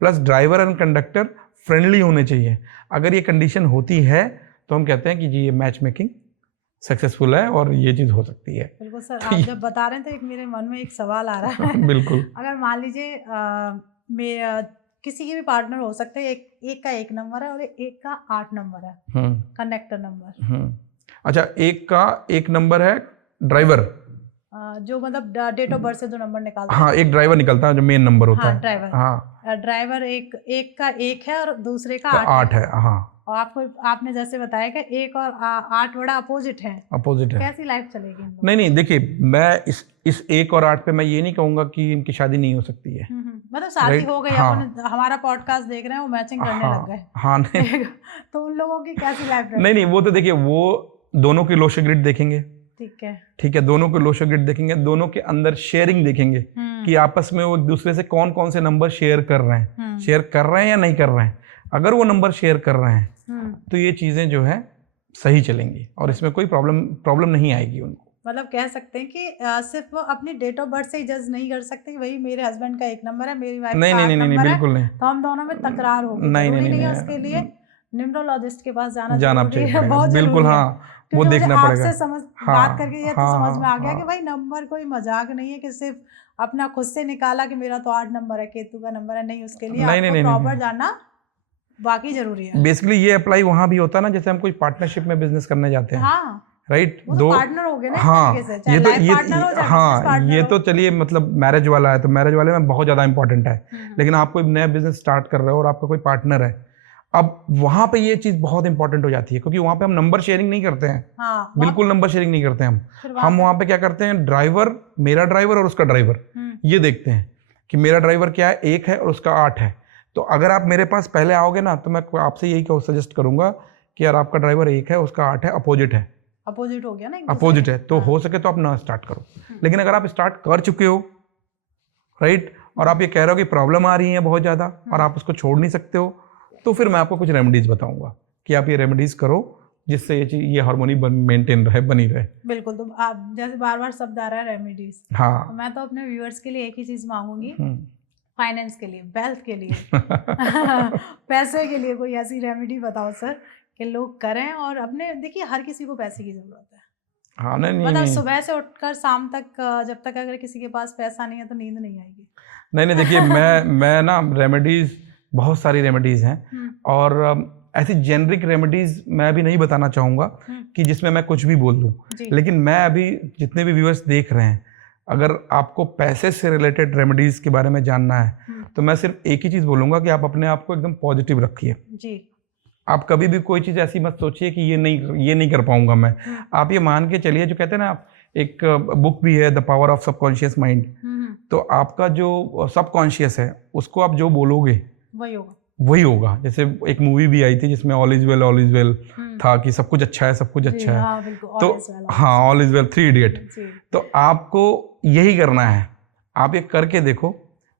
plus driver and conductor friendly होने चाहिए। अगर ये कंडीशन होती है तो हम कहते हैं कि जी ये मैच मेकिंग सक्सेसफुल है और ये चीज़ हो सकती है। बिल्कुल सर, आप जब बता रहे हैं तो एक मेरे मन में एक सवाल आ रहा है। बिल्कुल। अगर मान लीजिए किसी के भी पार्टनर हो सकते हैं, एक का 1 नंबर है और एक का 8 नंबर है, कनेक्टर नंबर। अच्छा, एक का 1 नंबर है ड्राइवर, जो मतलब डेट ऑफ बर्थ से जो नंबर निकालता है। हाँ, एक ड्राइवर निकलता है जो मेन नंबर होता हाँ, है। ड्राइवर। हाँ, ड्राइवर एक का 1 है और दूसरे का 8 है। हाँ, और आपने जैसे बताया कि 1 और 8 बड़ा अपोजिट है। अपोजिट है। कैसी लाइफ चलेगी? नहीं, देखिए मैं इस 1 और 8 पे मैं ये नहीं कहूंगा कि इनकी शादी नहीं हो सकती है। मतलब शादी हो गई, हाँ, अपन हमारा पॉडकास्ट देख रहे हैं, वो मैचिंग करने लग गए। हाँ, नहीं तो उन लोगों की कैसी लाइफ? नहीं, वो तो देखिए, वो दोनों की लो ग्रिड देखेंगे। ठीक है, दोनों के लो ग्रिड देखेंगे, दोनों के अंदर शेयरिंग देखेंगे कि आपस में वो एक दूसरे से कौन कौन से नंबर शेयर कर रहे हैं, शेयर कर रहे हैं या नहीं कर रहे हैं। अगर वो नंबर शेयर कर रहे हैं तो ये चीजें जो है सही चलेंगी और इसमें कोई प्रॉब्लम नहीं आएगी उनको। मतलब कह सकते हैं कि सिर्फ वो अपनी डेट ऑफ बर्थ से ही जज नहीं कर सकते कि भाई मेरे हस्बैंड का 1 नंबर है, मेरी वाइफ का 8 नंबर है, बिल्कुल नहीं, तो हम दोनों में तकरार होगी। नहीं, उसके लिए न्यूमरोलॉजिस्ट के पास जाना चाहिए, बहुत बिल्कुल। हाँ, वो देखना पड़ेगा। आपसे बात करके ये तो समझ में आ गया कि भाई नंबर कोई मजाक नहीं है कि सिर्फ अपना खुद से निकाला कि मेरा तो 8 नंबर है, केतु का नंबर है, नहीं, उसके लिए आपको प्रॉपर जानना बाकी जरूरी है। बेसिकली ये अप्लाई वहां भी होता है ना, जैसे हम कोई पार्टनरशिप में बिजनेस करने जाते हैं। हाँ, राइट, दो पार्टनर हो गए ना। हाँ, ये ये तो चलिए, मतलब मैरिज वाला है तो मैरिज वाले में बहुत ज्यादा इंपॉर्टेंट है। लेकिन आप कोई नया बिजनेस स्टार्ट कर रहे हो और आपका कोई पार्टनर है, अब वहां पे ये चीज बहुत इंपॉर्टेंट हो जाती है, क्योंकि वहां पे हम नंबर शेयरिंग नहीं करते हैं। हाँ, बिल्कुल नंबर शेयरिंग नहीं करते हम वहां पे क्या करते हैं, ड्राइवर, मेरा ड्राइवर और उसका ड्राइवर, ये देखते हैं कि मेरा ड्राइवर क्या है, 1 है और उसका 8 है। तो अगर आप मेरे पास पहले आओगे ना तो मैं आपसे यही सजेस्ट करूंगा कि यार आपका ड्राइवर 1 है, उसका 8 है, अपोजिट हो गया ना, अपोजिट है, तो हो सके तो आप ना स्टार्ट करो। लेकिन अगर आप स्टार्ट कर चुके हो, राइट, और आप ये कह रहे हो कि प्रॉब्लम आ रही है बहुत ज्यादा और आप उसको छोड़ नहीं सकते हो, तो फिर मैं आपको कुछ रेमेडीज बताऊंगा कि आप ये रेमेडीज करो जिससे ये हार्मोनी मेंटेन रहे, बनी रहे। बिल्कुल। तो आप जैसे बार बार शब्द आ रहा है रेमेडीज, हाँ, तो मैं तो अपने व्यूअर्स के लिए एक ही चीज मांगूंगी, फाइनेंस के लिए, वेल्थ के लिए पैसे के लिए कोई ऐसी रेमेडी बताओ सर कि लोग करें। और अपने देखिए, हर किसी को पैसे की जरूरत है। हाँ, नहीं, मतलब सुबह से उठकर शाम तक जब तक अगर किसी के पास पैसा नहीं है तो नींद नहीं आएगी। नहीं, देखिए मैं ना रेमेडीज, बहुत सारी रेमेडीज हैं और ऐसी जेनरिक रेमेडीज मैं अभी नहीं बताना चाहूँगा कि जिसमें मैं कुछ भी बोल दूँ। लेकिन मैं अभी जितने भी व्यूअर्स देख रहे हैं, अगर आपको पैसे से रिलेटेड रेमेडीज के बारे में जानना है तो मैं सिर्फ एक ही चीज़ बोलूँगा कि आप अपने आप को एकदम पॉजिटिव रखिए जी। आप कभी भी कोई चीज़ ऐसी मत सोचिए कि ये नहीं कर पाऊंगा मैं। आप ये मान के चलिए, जो कहते हैं ना, एक बुक भी है the power of subconscious mind, तो आपका जो सबकॉन्शियस है उसको आप जो बोलोगे वही होगा। जैसे एक मूवी भी आई थी जिसमें ऑल इज वेल था कि सब कुछ अच्छा है, सब कुछ अच्छा है। हाँ, तो हाँ, ऑल इज वेल, 3 इडियट। तो आपको यही करना है, आप ये करके देखो।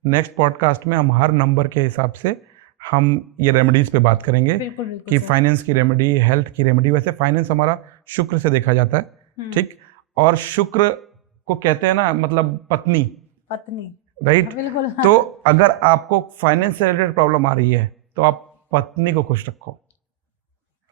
नेक्स्ट पॉडकास्ट में हम हर नंबर के हिसाब से हम ये रेमेडीज पे बात करेंगे। बिल्कुल, कि फाइनेंस की रेमेडी, हेल्थ की रेमेडी। वैसे फाइनेंस हमारा शुक्र से देखा जाता है, ठीक, और शुक्र को कहते हैं ना, मतलब पत्नी, राइट। तो अगर आपको फाइनेंस से रिलेटेड प्रॉब्लम आ रही है तो आप पत्नी को खुश रखो,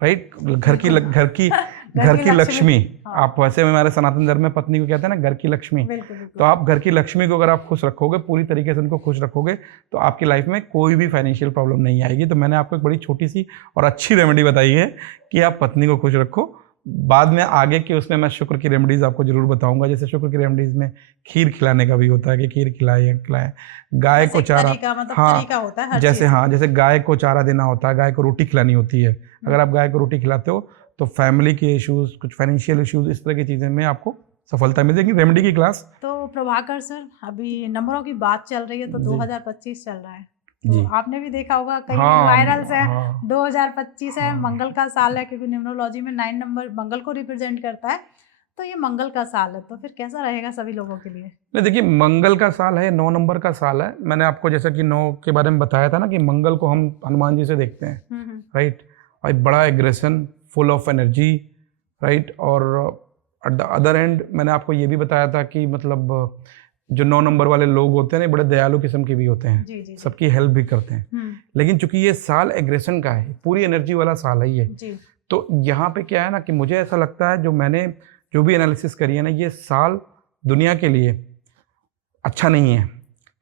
राइट। घर की लक्ष्मी। आप वैसे में हमारे सनातन धर्म में पत्नी को कहते हैं ना घर की लक्ष्मी। तो आप घर की लक्ष्मी को अगर आप खुश रखोगे, पूरी तरीके से उनको खुश रखोगे, तो आपकी लाइफ में कोई भी फाइनेंशियल प्रॉब्लम नहीं आएगी। तो मैंने आपको एक बड़ी छोटी सी और अच्छी रेमेडी बताई है कि आप पत्नी को खुश रखो। बाद में आगे के उसमें मैं शुक्र की रेमेडीज आपको जरूर बताऊंगा। जैसे शुक्र की रेमेडीज में खीर खिलाने का भी होता है कि खीर खिलाएं, गाय को चारा, तरीका होता है जैसे जैसे गाय को चारा देना होता है, गाय को रोटी खिलानी होती है। अगर आप गाय को रोटी खिलाते हो तो फैमिली के इश्यूज, कुछ फाइनेंशियल इश्यूज, इस तरह की चीजें में आपको सफलता मिलेगी। रेमेडी की क्लास। तो प्रभाकर सर, अभी नंबरों की बात चल रही है तो 2025 चल रहा है, तो आपने भी देखा होगा कई वायरल्स है। 2025 है, मंगल का साल है, क्योंकि न्यूमरोलॉजी में 9 नंबर मंगल को रिप्रेजेंट करता है, तो ये मंगल का साल है। तो फिर कैसा रहेगा सभी लोगों के लिए? नहीं, देखिए, मंगल का साल है, 9 नंबर का साल है। मैंने आपको जैसा कि 9 के बारे में बताया था ना कि मंगल को हम हनुमान जी से देखते हैं, राइट। और बड़ा aggression, full of energy, right. और एट द अदर एंड मैंने आपको ये भी बताया था कि मतलब जो 9 नंबर वाले लोग होते हैं ना, बड़े दयालु किस्म के भी होते हैं, जी, जी, सबकी हेल्प भी करते हैं। लेकिन चूंकि ये साल एग्रेशन का है, पूरी एनर्जी वाला साल है ये जी। तो यहाँ पे क्या है ना कि मुझे ऐसा लगता है, जो मैंने जो भी एनालिसिस करी है ना, ये साल दुनिया के लिए अच्छा नहीं है,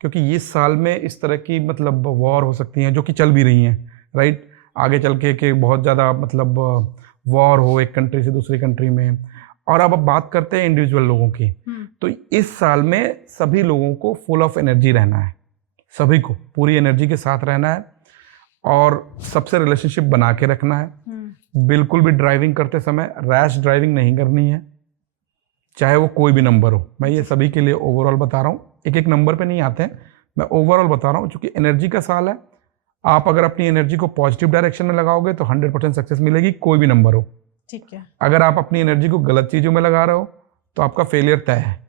क्योंकि इस साल में इस तरह की मतलब वॉर हो सकती हैं, जो कि चल भी रही हैं, राइट। आगे चल के कि बहुत ज़्यादा मतलब वॉर हो एक कंट्री से दूसरी कंट्री में। और अब बात करते हैं इंडिविजुअल लोगों की, तो इस साल में सभी लोगों को फुल ऑफ एनर्जी रहना है, सभी को पूरी एनर्जी के साथ रहना है और सबसे रिलेशनशिप बना के रखना है। बिल्कुल भी ड्राइविंग करते समय रैश ड्राइविंग नहीं करनी है, चाहे वो कोई भी नंबर हो। मैं ये सभी के लिए ओवरऑल बता रहा हूँ, एक एक नंबर पे नहीं आते हैं, मैं ओवरऑल बता रहा हूँ। चूँकि एनर्जी का साल है, आप अगर अपनी एनर्जी को पॉजिटिव डायरेक्शन में लगाओगे तो 100% सक्सेस मिलेगी, कोई भी नंबर हो। ठीक है। अगर आप अपनी एनर्जी को गलत चीज़ों में लगा रहे हो तो आपका फेलियर तय है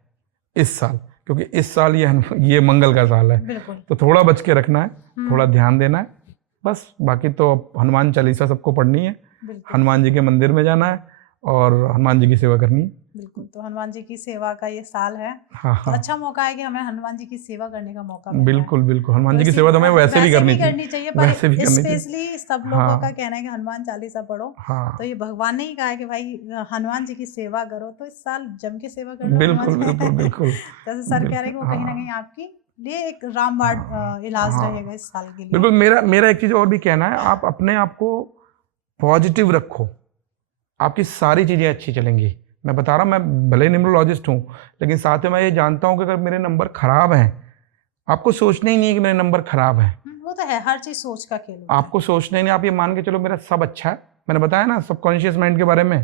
इस साल, क्योंकि इस साल ये मंगल का साल है, तो थोड़ा बच के रखना है, थोड़ा ध्यान देना है बस। बाकी तो हनुमान चालीसा सबको पढ़नी है, हनुमान जी के मंदिर में जाना है और हनुमान जी की सेवा करनी है। बिल्कुल, तो हनुमान जी की सेवा का ये साल है। हाँ, तो हाँ। अच्छा मौका है कि हमें हनुमान जी की सेवा करने का मौका मिल रहा है। बिल्कुल बिल्कुल, हनुमान जी की सेवा तो हमें वैसे भी करनी चाहिए, पर स्पेशली सब लोगों का कहना है कि हनुमान चालीसा पढ़ो। हाँ। तो ये भगवान ने ही कहा है कि भाई हनुमान जी की सेवा करो, तो इस साल जम के सेवा करो। बिल्कुल बिल्कुल बिल्कुल। जैसे सर कह रहे हैं कि वो कहीं ना कहीं आपकी लिए एक रामबाण इलाज रहेगा इस साल के लिए। बिल्कुल। मेरा एक चीज और भी कहना है, आप अपने आप को पॉजिटिव रखो, आपकी सारी चीजें अच्छी चलेंगी। मैं बता रहा हूँ, मैं भले न्यूमरोलॉजिस्ट हूँ, लेकिन साथ में मैं ये जानता हूँ कि अगर मेरे नंबर खराब हैं, आपको सोचना ही नहीं है कि मेरे नंबर खराब हैं। वो तो है, हर चीज सोच का खेल होता आपको सोचना ही नहीं, आप ये मान के चलो मेरा सब अच्छा है। मैंने बताया ना सबकॉन्शियस माइंड के बारे में,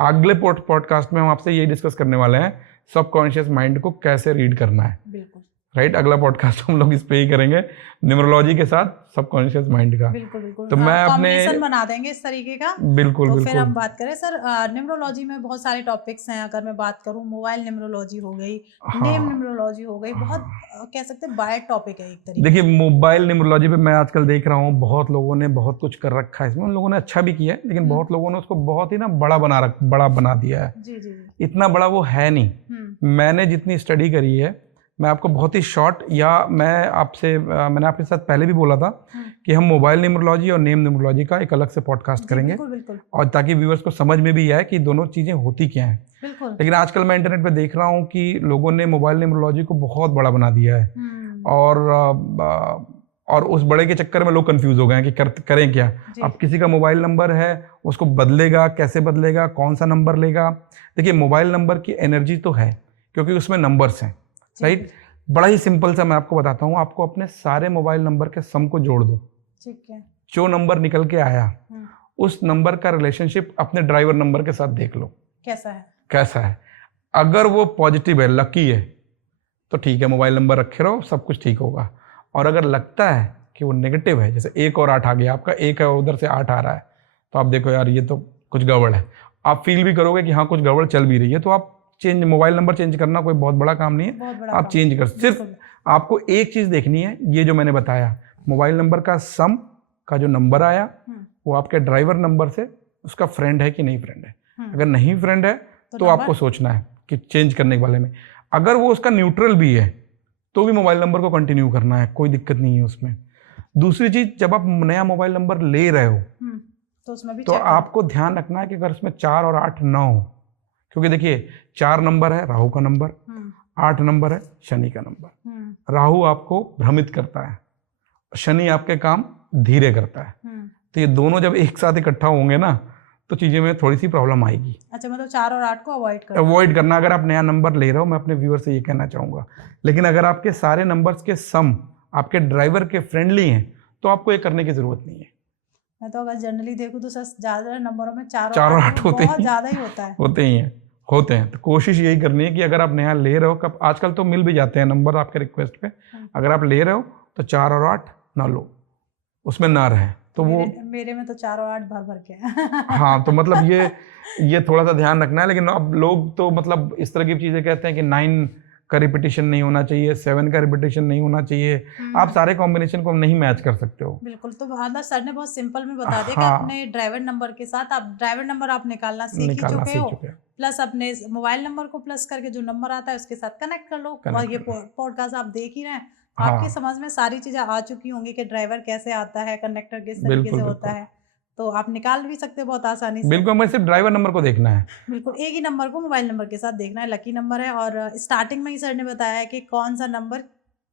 अगले पॉडकास्ट में हम आपसे यही डिस्कस करने वाले हैं, सबकॉन्शियस माइंड को कैसे रीड करना है। बिल्कुल राइट, अगला पॉडकास्ट हम लोग इस पे ही करेंगे, न्यूमरोलॉजी के साथ सबकॉन्शियस माइंड का। बिल्कुल बिल्कुल। तो मैं अपने कॉम्बिनेशन बना देंगे इस तरीके का। बिल्कुल तो बिल्कुल। फिर हम बात करें सर, न्यूमरोलॉजी में बहुत सारे टॉपिक्स हैं। अगर मैं बात करूं, मोबाइल न्यूमरोलॉजी हो गई, नेम न्यूमरोलॉजी हो गई, बहुत कह सकते हैं बाय टॉपिक है एक तरीके। देखिए, मोबाइल न्यूमरोलॉजी पे मैं आजकल देख रहा हूँ बहुत लोगों ने बहुत कुछ कर रखा है इसमें, उन लोगों ने अच्छा भी किया है, लेकिन बहुत लोगों ने उसको बहुत ही ना बड़ा बना दिया है। जी जी। इतना बड़ा वो है नहीं। मैंने जितनी स्टडी करी है, मैं आपको बहुत ही शॉर्ट, या मैंने आपके साथ पहले भी बोला था कि हम मोबाइल न्यूमरोलॉजी और नेम न्यूमरोलॉजी का एक अलग से पॉडकास्ट करेंगे। बिल्कुल। और ताकि व्यूअर्स को समझ में भी आए कि दोनों चीजें होती क्या हैं। लेकिन आजकल मैं इंटरनेट पे देख रहा हूँ कि लोगों ने मोबाइल न्यूमरोलॉजी को बहुत बड़ा बना दिया है, और उस बड़े के चक्कर में लोग कंफ्यूज हो गए हैं कि करें क्या। अब किसी का मोबाइल नंबर है, उसको बदलेगा, कैसे बदलेगा, कौन सा नंबर लेगा। देखिए, मोबाइल नंबर की एनर्जी तो है क्योंकि उसमें नंबर्स हैं, राइट। बड़ा ही सिंपल सा मैं आपको बताता हूँ, आपको अपने सारे मोबाइल नंबर के सम को जोड़ दो। ठीक है। जो नंबर निकल के आया, उस नंबर का रिलेशनशिप अपने ड्राइवर नंबर के साथ देख लो कैसा है। अगर वो पॉजिटिव है, लकी है, तो ठीक है, मोबाइल नंबर रखे रहो, सब कुछ ठीक होगा। और अगर लगता है कि वो नेगेटिव है, जैसे 1 और 8 आ गया, आपका 1 है, उधर से 8 आ रहा है, तो आप देखो यार ये तो कुछ गड़बड़ है। आप फील भी करोगे कि हाँ कुछ गड़बड़ चल भी रही है, तो आप मोबाइल नंबर चेंज करना कोई बहुत बड़ा काम नहीं है, आप चेंज कर। सिर्फ आपको एक चीज देखनी है, ये जो मैंने बताया, मोबाइल नंबर का सम का जो नंबर आया वो आपके ड्राइवर नंबर से उसका फ्रेंड है कि नहीं फ्रेंड है। अगर नहीं फ्रेंड है तो आपको सोचना है कि चेंज करने के बारे में। अगर वो उसका न्यूट्रल भी है तो भी मोबाइल नंबर को कंटिन्यू करना है, कोई दिक्कत नहीं है उसमें। दूसरी चीज, जब आप नया मोबाइल नंबर ले रहे हो तो उसमें भी आपको ध्यान रखना है कि अगर उसमें 4 और 8 ना हो, क्योंकि देखिए 4 नंबर है राहु का नंबर, 8 नंबर है शनि का नंबर। राहु आपको भ्रमित करता है, शनि आपके काम धीरे करता है। तो ये दोनों जब एक साथ इकट्ठा होंगे ना, तो चीजें में थोड़ी सी प्रॉब्लम आएगी। अच्छा, मतलब 4 और 8 को अवॉइड करना अगर आप नया नंबर ले रहे हो, मैं अपने व्यूअर से ये कहना चाहूंगा। लेकिन अगर आपके सारे नंबर्स के सम आपके ड्राइवर के फ्रेंडली हैं, तो आपको ये करने की जरूरत नहीं है। मैं तो अगर जनरली देखूं तो सर ज्यादा नंबरों में 4 और 8 होते हैं, ज्यादा ही होता है, होते हैं। तो कोशिश यही करनी है कि अगर आप नया ले रहे हो, कब आजकल तो मिल भी जाते हैं नंबर आपके रिक्वेस्ट पे, अगर आप ले रहे हो तो 4 और 8 ना लो, उसमें ना रहे। तो मेरे में तो 4 और 8 भर के हाँ, तो मतलब ये थोड़ा सा ध्यान रखना है। लेकिन अब लोग तो मतलब इस तरह की चीजें कहते हैं कि 9 का रिपीटिशन नहीं होना चाहिए, 7 का रिपीटिशन नहीं होना चाहिए। आप सारे कॉम्बिनेशन को नहीं मैच कर सकते हो। बिल्कुल। तो मतलब सर ने बहुत सिंपल में बता दिया कि अपने ड्राइवर नंबर के साथ आप ड्राइवर नंबर आप निकालना सीख चुके हो, प्लस अपने मोबाइल नंबर को प्लस करके जो नंबर आता है उसके साथ कनेक्ट कर लो। और ये पॉडकास्ट आप देख ही रहे हैं, आपके हाँ समझ में सारी चीजें आ चुकी होंगी कि ड्राइवर कैसे आता है, कंडक्टर किस तरीके से बिल्कुल होता बिल्कुल है, तो आप निकाल भी सकते हो बहुत आसानी से। बिल्कुल, हमें सिर्फ ड्राइवर नंबर को देखना है। बिल्कुल, एक ही नंबर को मोबाइल नंबर के साथ देखना है, लकी नंबर है। और स्टार्टिंग में ही सर ने बताया है कि कौन सा नंबर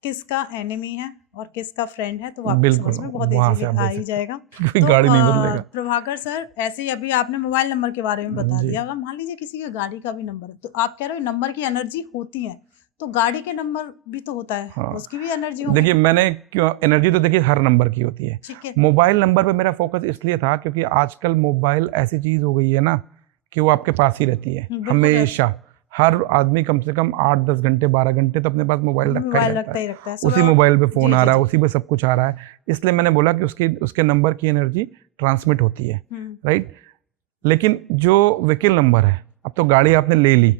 किसका एनिमी है और किसका फ्रेंड है, तो आपको बिल्कुल, समझ में बहुत वहां से इजीली आप आ देख ही सकते हो, जाएगा। कोई तो गाड़ी नहीं बदलेगा। प्रभाकर सर, ऐसे ही अभी आपने मोबाइल नंबर के बारे में बता जी। दिया, अगर मान लीजिए किसी का गाड़ी का भी नंबर है, तो आप कह रहे हो नंबर की एनर्जी होती है, तो गाड़ी के नंबर भी तो होता है, हाँ उसकी भी एनर्जी होगी। देखिए, मैंने क्यों एनर्जी तो देखिए हर नंबर की होती है। ठीक है। मोबाइल नंबर पे मेरा फोकस इसलिए था क्योंकि आजकल मोबाइल ऐसी चीज हो गई है ना कि वो आपके पास ही रहती है बिल्कुल हमेशा। हर आदमी कम से कम 8-10 घंटे 12 घंटे तो अपने पास मोबाइल रखा ही मोबाइल रहता रखता है। ही रखता है उसी सुबह। मोबाइल पे जी फोन आ जी रहा है, जी। उसी पे सब कुछ आ रहा है, इसलिए मैंने बोला कि उसके नंबर की एनर्जी ट्रांसमिट होती है, राइट। लेकिन जो व्हीकल नंबर है, अब तो गाड़ी आपने ले ली,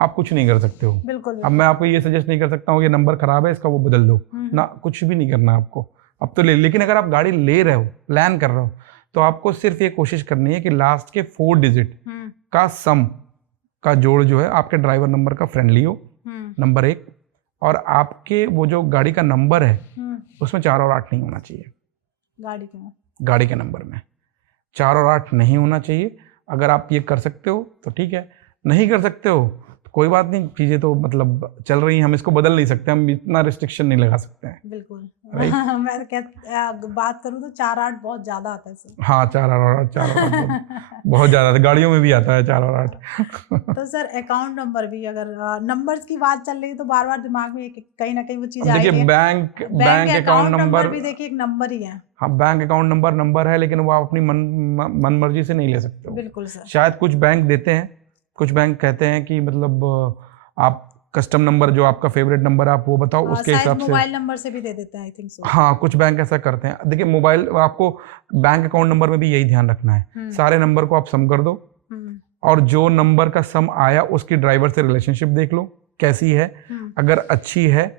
आप कुछ नहीं कर सकते हो। बिल्कुल अब मैं आपको ये सजेस्ट नहीं कर सकता हूँ ये नंबर खराब है इसका वो बदल दो ना, कुछ भी नहीं करना आपको, अब तो ले। लेकिन अगर आप गाड़ी ले रहे हो, प्लान कर रहे हो, तो आपको सिर्फ ये कोशिश करनी है कि लास्ट के 4 डिजिट का सम का जोड़ जो है आपके ड्राइवर नंबर का फ्रेंडली हो, नंबर 1। और आपके वो जो गाड़ी का नंबर है उसमें 4 और 8 नहीं होना चाहिए। गाड़ी के नंबर में 4 और 8 नहीं होना चाहिए। अगर आप ये कर सकते हो तो ठीक है, नहीं कर सकते हो तो कोई बात नहीं, चीज़ें तो मतलब चल रही हैं, हम इसको बदल नहीं सकते, हम इतना रिस्ट्रिक्शन नहीं लगा सकते हैं। बिल्कुल। राइट। मैं बात करूँ तो 4-8 बहुत ज्यादा आता है सर। हाँ 4 और 8 बहुत ज़्यादा, गाड़ियों में भी आता है 4 और 8। तो सर अकाउंट नंबर भी, अगर नंबर्स की बात चल रही है तो बार बार दिमाग में कहीं ना कहीं वो चीज अब आई देखिए है। बैंक अकाउंट नंबर भी देखिए एक नंबर ही है। हाँ, बैंक अकाउंट नंबर है, लेकिन वो आप अपनी मन मर्जी से नहीं ले सकते हो। बिल्कुल सर। शायद कुछ बैंक देते हैं, कुछ बैंक कहते हैं कि मतलब आप कस्टम नंबर जो आपका फेवरेट नंबर है आप वो बताओ, उसके हिसाब से मोबाइल नंबर से भी दे देते हैं, आई थिंक सो। हाँ, कुछ बैंक ऐसा करते हैं। देखिए मोबाइल, आपको बैंक अकाउंट नंबर में भी यही ध्यान रखना है, सारे नंबर को आप सम कर दो, और जो नंबर का सम आया उसकी ड्राइवर से रिलेशनशिप देख लो कैसी है। अगर अच्छी है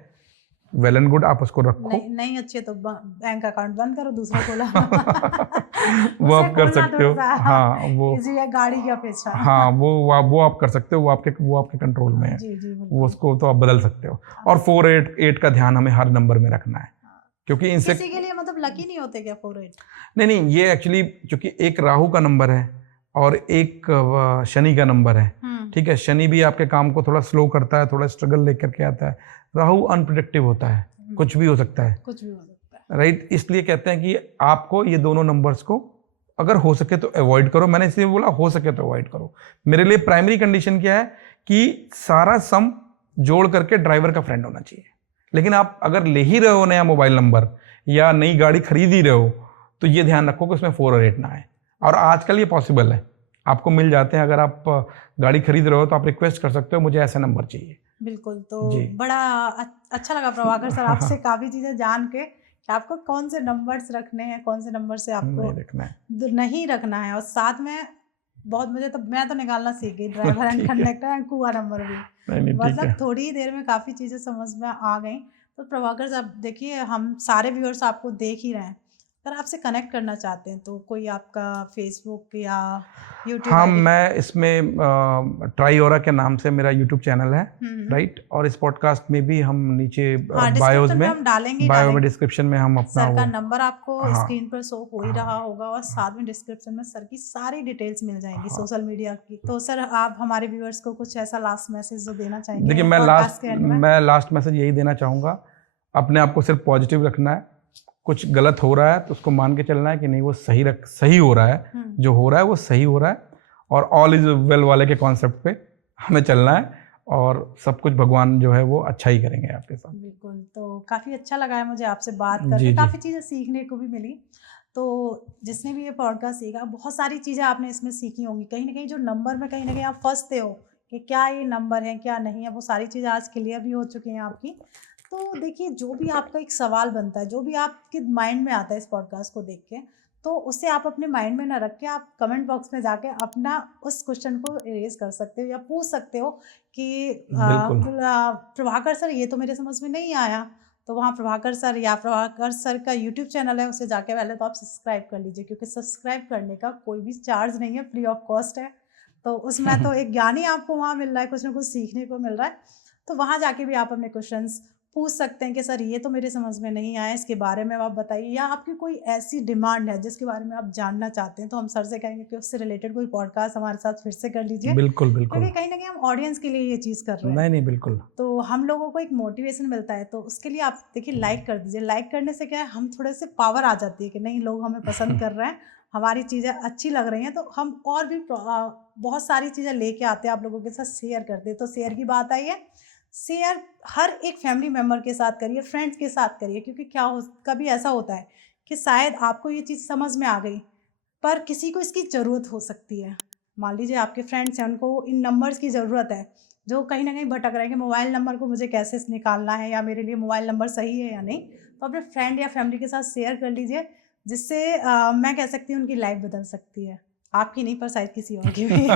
वेल एंड गुड, आप उसको रखो। नहीं अच्छी है तो बैंक अकाउंट बंद करो, दूसरा खोला। वो आप कर सकते हो। हाँ वो इजी है गाड़ी की अपेक्षा। हाँ वो आप कर सकते हो, वो आपके कंट्रोल में है। जी जी वो उसको तो आप बदल सकते हो। और 488 का ध्यान हमें हर नंबर में रखना है, क्योंकि इनसे किसी के लिए मतलब लकी नहीं होते क्या 48? नहीं, ये एक्चुअली क्योंकि एक राहु का नंबर है और एक शनि का नंबर है, ठीक है। शनि भी आपके काम को थोड़ा स्लो करता है, थोड़ा स्ट्रगल लेकर के आता है। राहु अनप्रिडिक्टिव होता है, कुछ भी हो सकता है, राइट। इसलिए कहते हैं कि आपको ये दोनों नंबर्स को अगर हो सके तो अवॉइड करो। मैंने इसलिए बोला हो सके तो अवॉइड करो। मेरे लिए प्राइमरी कंडीशन क्या है कि सारा सम जोड़ करके ड्राइवर का फ्रेंड होना चाहिए। लेकिन आप अगर ले ही रहे हो नया मोबाइल नंबर या नई गाड़ी खरीद ही रहे हो तो ये ध्यान रखो कि उसमें 4 और 8 ना आए। और आजकल ये पॉसिबल है, आपको मिल जाते हैं। अगर आप गाड़ी खरीद रहे हो तो आप रिक्वेस्ट कर सकते हो मुझे ऐसा नंबर चाहिए। बिल्कुल। तो बड़ा अच्छा लगा प्रभाकर सर आपसे काफी चीजें जान के कि आपको कौन से नंबर्स रखने हैं, कौन से नंबर से आपको नहीं रखना है। और साथ में बहुत मैं तो निकालना सीख गई, ड्राइवर एंड कंडक्टर एंड कुआ नंबर भी। मतलब थोड़ी ही देर में काफी चीजें समझ में आ गई। तो प्रभाकर साहब देखिए, हम सारे व्यूअर्स आपको देख ही रहे हैं, अगर आपसे कनेक्ट करना चाहते हैं तो कोई आपका फेसबुक या यूट्यूब? हाँ, मैं इसमें ट्राईओरा के नाम से मेरा यूट्यूब चैनल है, राइट। और इस पॉडकास्ट में भी हम नीचे बायोज में हम डालेंगे, बायो में डिस्क्रिप्शन में हम अपना सर का नंबर आपको स्क्रीन पर शो हो ही रहा होगा, और साथ में डिस्क्रिप्शन में सर की सारी डिटेल्स मिल जाएंगी सोशल मीडिया की। तो सर आप हमारे व्यूअर्स को कुछ ऐसा लास्ट मैसेज जो देना चाहेंगे? देखिए, मैं लास्ट मैसेज यही देना चाहूँगा, अपने आप को सिर्फ पॉजिटिव रखना है। कुछ गलत हो रहा है तो उसको मान के चलना है कि नहीं वो सही हो रहा है, जो हो रहा है वो सही हो रहा है, और ऑल इज वेल वाले के कॉन्सेप्ट पे हमें चलना है, और सब कुछ भगवान जो है वो अच्छा ही करेंगे आपके साथ। बिल्कुल। तो काफ़ी अच्छा लगा है मुझे आपसे बात करके, काफ़ी चीज़ें सीखने को भी मिली। तो जिसने भी ये पॉडकास्ट सीखा, बहुत सारी चीज़ें आपने इसमें सीखी होंगी। कहीं ना कहीं जो नंबर में कहीं ना कहीं आप फंसते हो कि क्या ये नंबर है क्या नहीं है, वो सारी चीज़ें आज क्लियर भी हो चुकी हैं आपकी। तो देखिए, जो भी आपका एक सवाल बनता है, जो भी आपके माइंड में आता है इस पॉडकास्ट को देख के, तो उसे आप अपने माइंड में ना रख के आप कमेंट बॉक्स में जाके अपना उस क्वेश्चन को इरेज कर सकते हो या पूछ सकते हो कि प्रभाकर सर ये तो मेरे समझ में नहीं आया। तो वहाँ प्रभाकर सर का यूट्यूब चैनल है, उसे जाके पहले तो आप सब्सक्राइब कर लीजिए, क्योंकि सब्सक्राइब करने का कोई भी चार्ज नहीं है, फ्री ऑफ कॉस्ट है। तो उसमें तो एक ज्ञान ही आपको वहाँ मिल रहा है, कुछ ना कुछ सीखने को मिल रहा है। तो वहाँ जाके भी आप अपने क्वेश्चंस पूछ सकते हैं कि सर ये तो मेरे समझ में नहीं आया, इसके बारे में आप बताइए, या आपकी कोई ऐसी डिमांड है जिसके बारे में आप जानना चाहते हैं, तो हम सर से कहेंगे कि उससे रिलेटेड कोई पॉडकास्ट हमारे साथ फिर से कर लीजिए। बिल्कुल बिल्कुल, क्योंकि कहीं ना कहीं हम ऑडियंस के लिए ये चीज़ कर रहे हैं। नहीं नहीं बिल्कुल, तो हम लोगों को एक मोटिवेशन मिलता है, तो उसके लिए आप देखिए लाइक कर दीजिए। लाइक करने से क्या है, हम थोड़े से पावर आ जाती है कि नहीं, लोग हमें पसंद कर रहे हैं, हमारी चीज़ें अच्छी लग रही हैं, तो हम और भी बहुत सारी चीज़ें लेके आते हैं, आप लोगों के साथ शेयर करते हैं। तो शेयर की बात आई है, शेयर हर एक फैमिली मेम्बर के साथ करिए, फ्रेंड्स के साथ करिए, क्योंकि क्या हो, कभी ऐसा होता है कि शायद आपको ये चीज़ समझ में आ गई पर किसी को इसकी ज़रूरत हो सकती है। मान लीजिए आपके फ्रेंड्स हैं, उनको इन नंबर्स की ज़रूरत है, जो कहीं ना कहीं भटक रहे हैं कि मोबाइल नंबर को मुझे कैसे निकालना है, या मेरे लिए मोबाइल नंबर सही है या नहीं। तो अपने फ्रेंड या फैमिली के साथ शेयर कर लीजिए, जिससे मैं कह सकती हूँ उनकी लाइफ बदल सकती है। आपकी नहीं, पर शायद किसी और की भी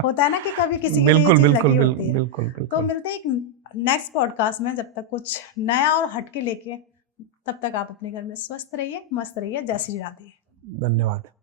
होता है ना कि कभी किसी के लिए ये बिल्कुल चीज़ बिल्कुल लगी होती है। बिल्कुल तो बिल्कुल। मिलते हैं एक नेक्स्ट पॉडकास्ट में, जब तक कुछ नया और हटके लेके, तब तक आप अपने घर में स्वस्थ रहिए, मस्त रहिए। जय श्री राधे। धन्यवाद।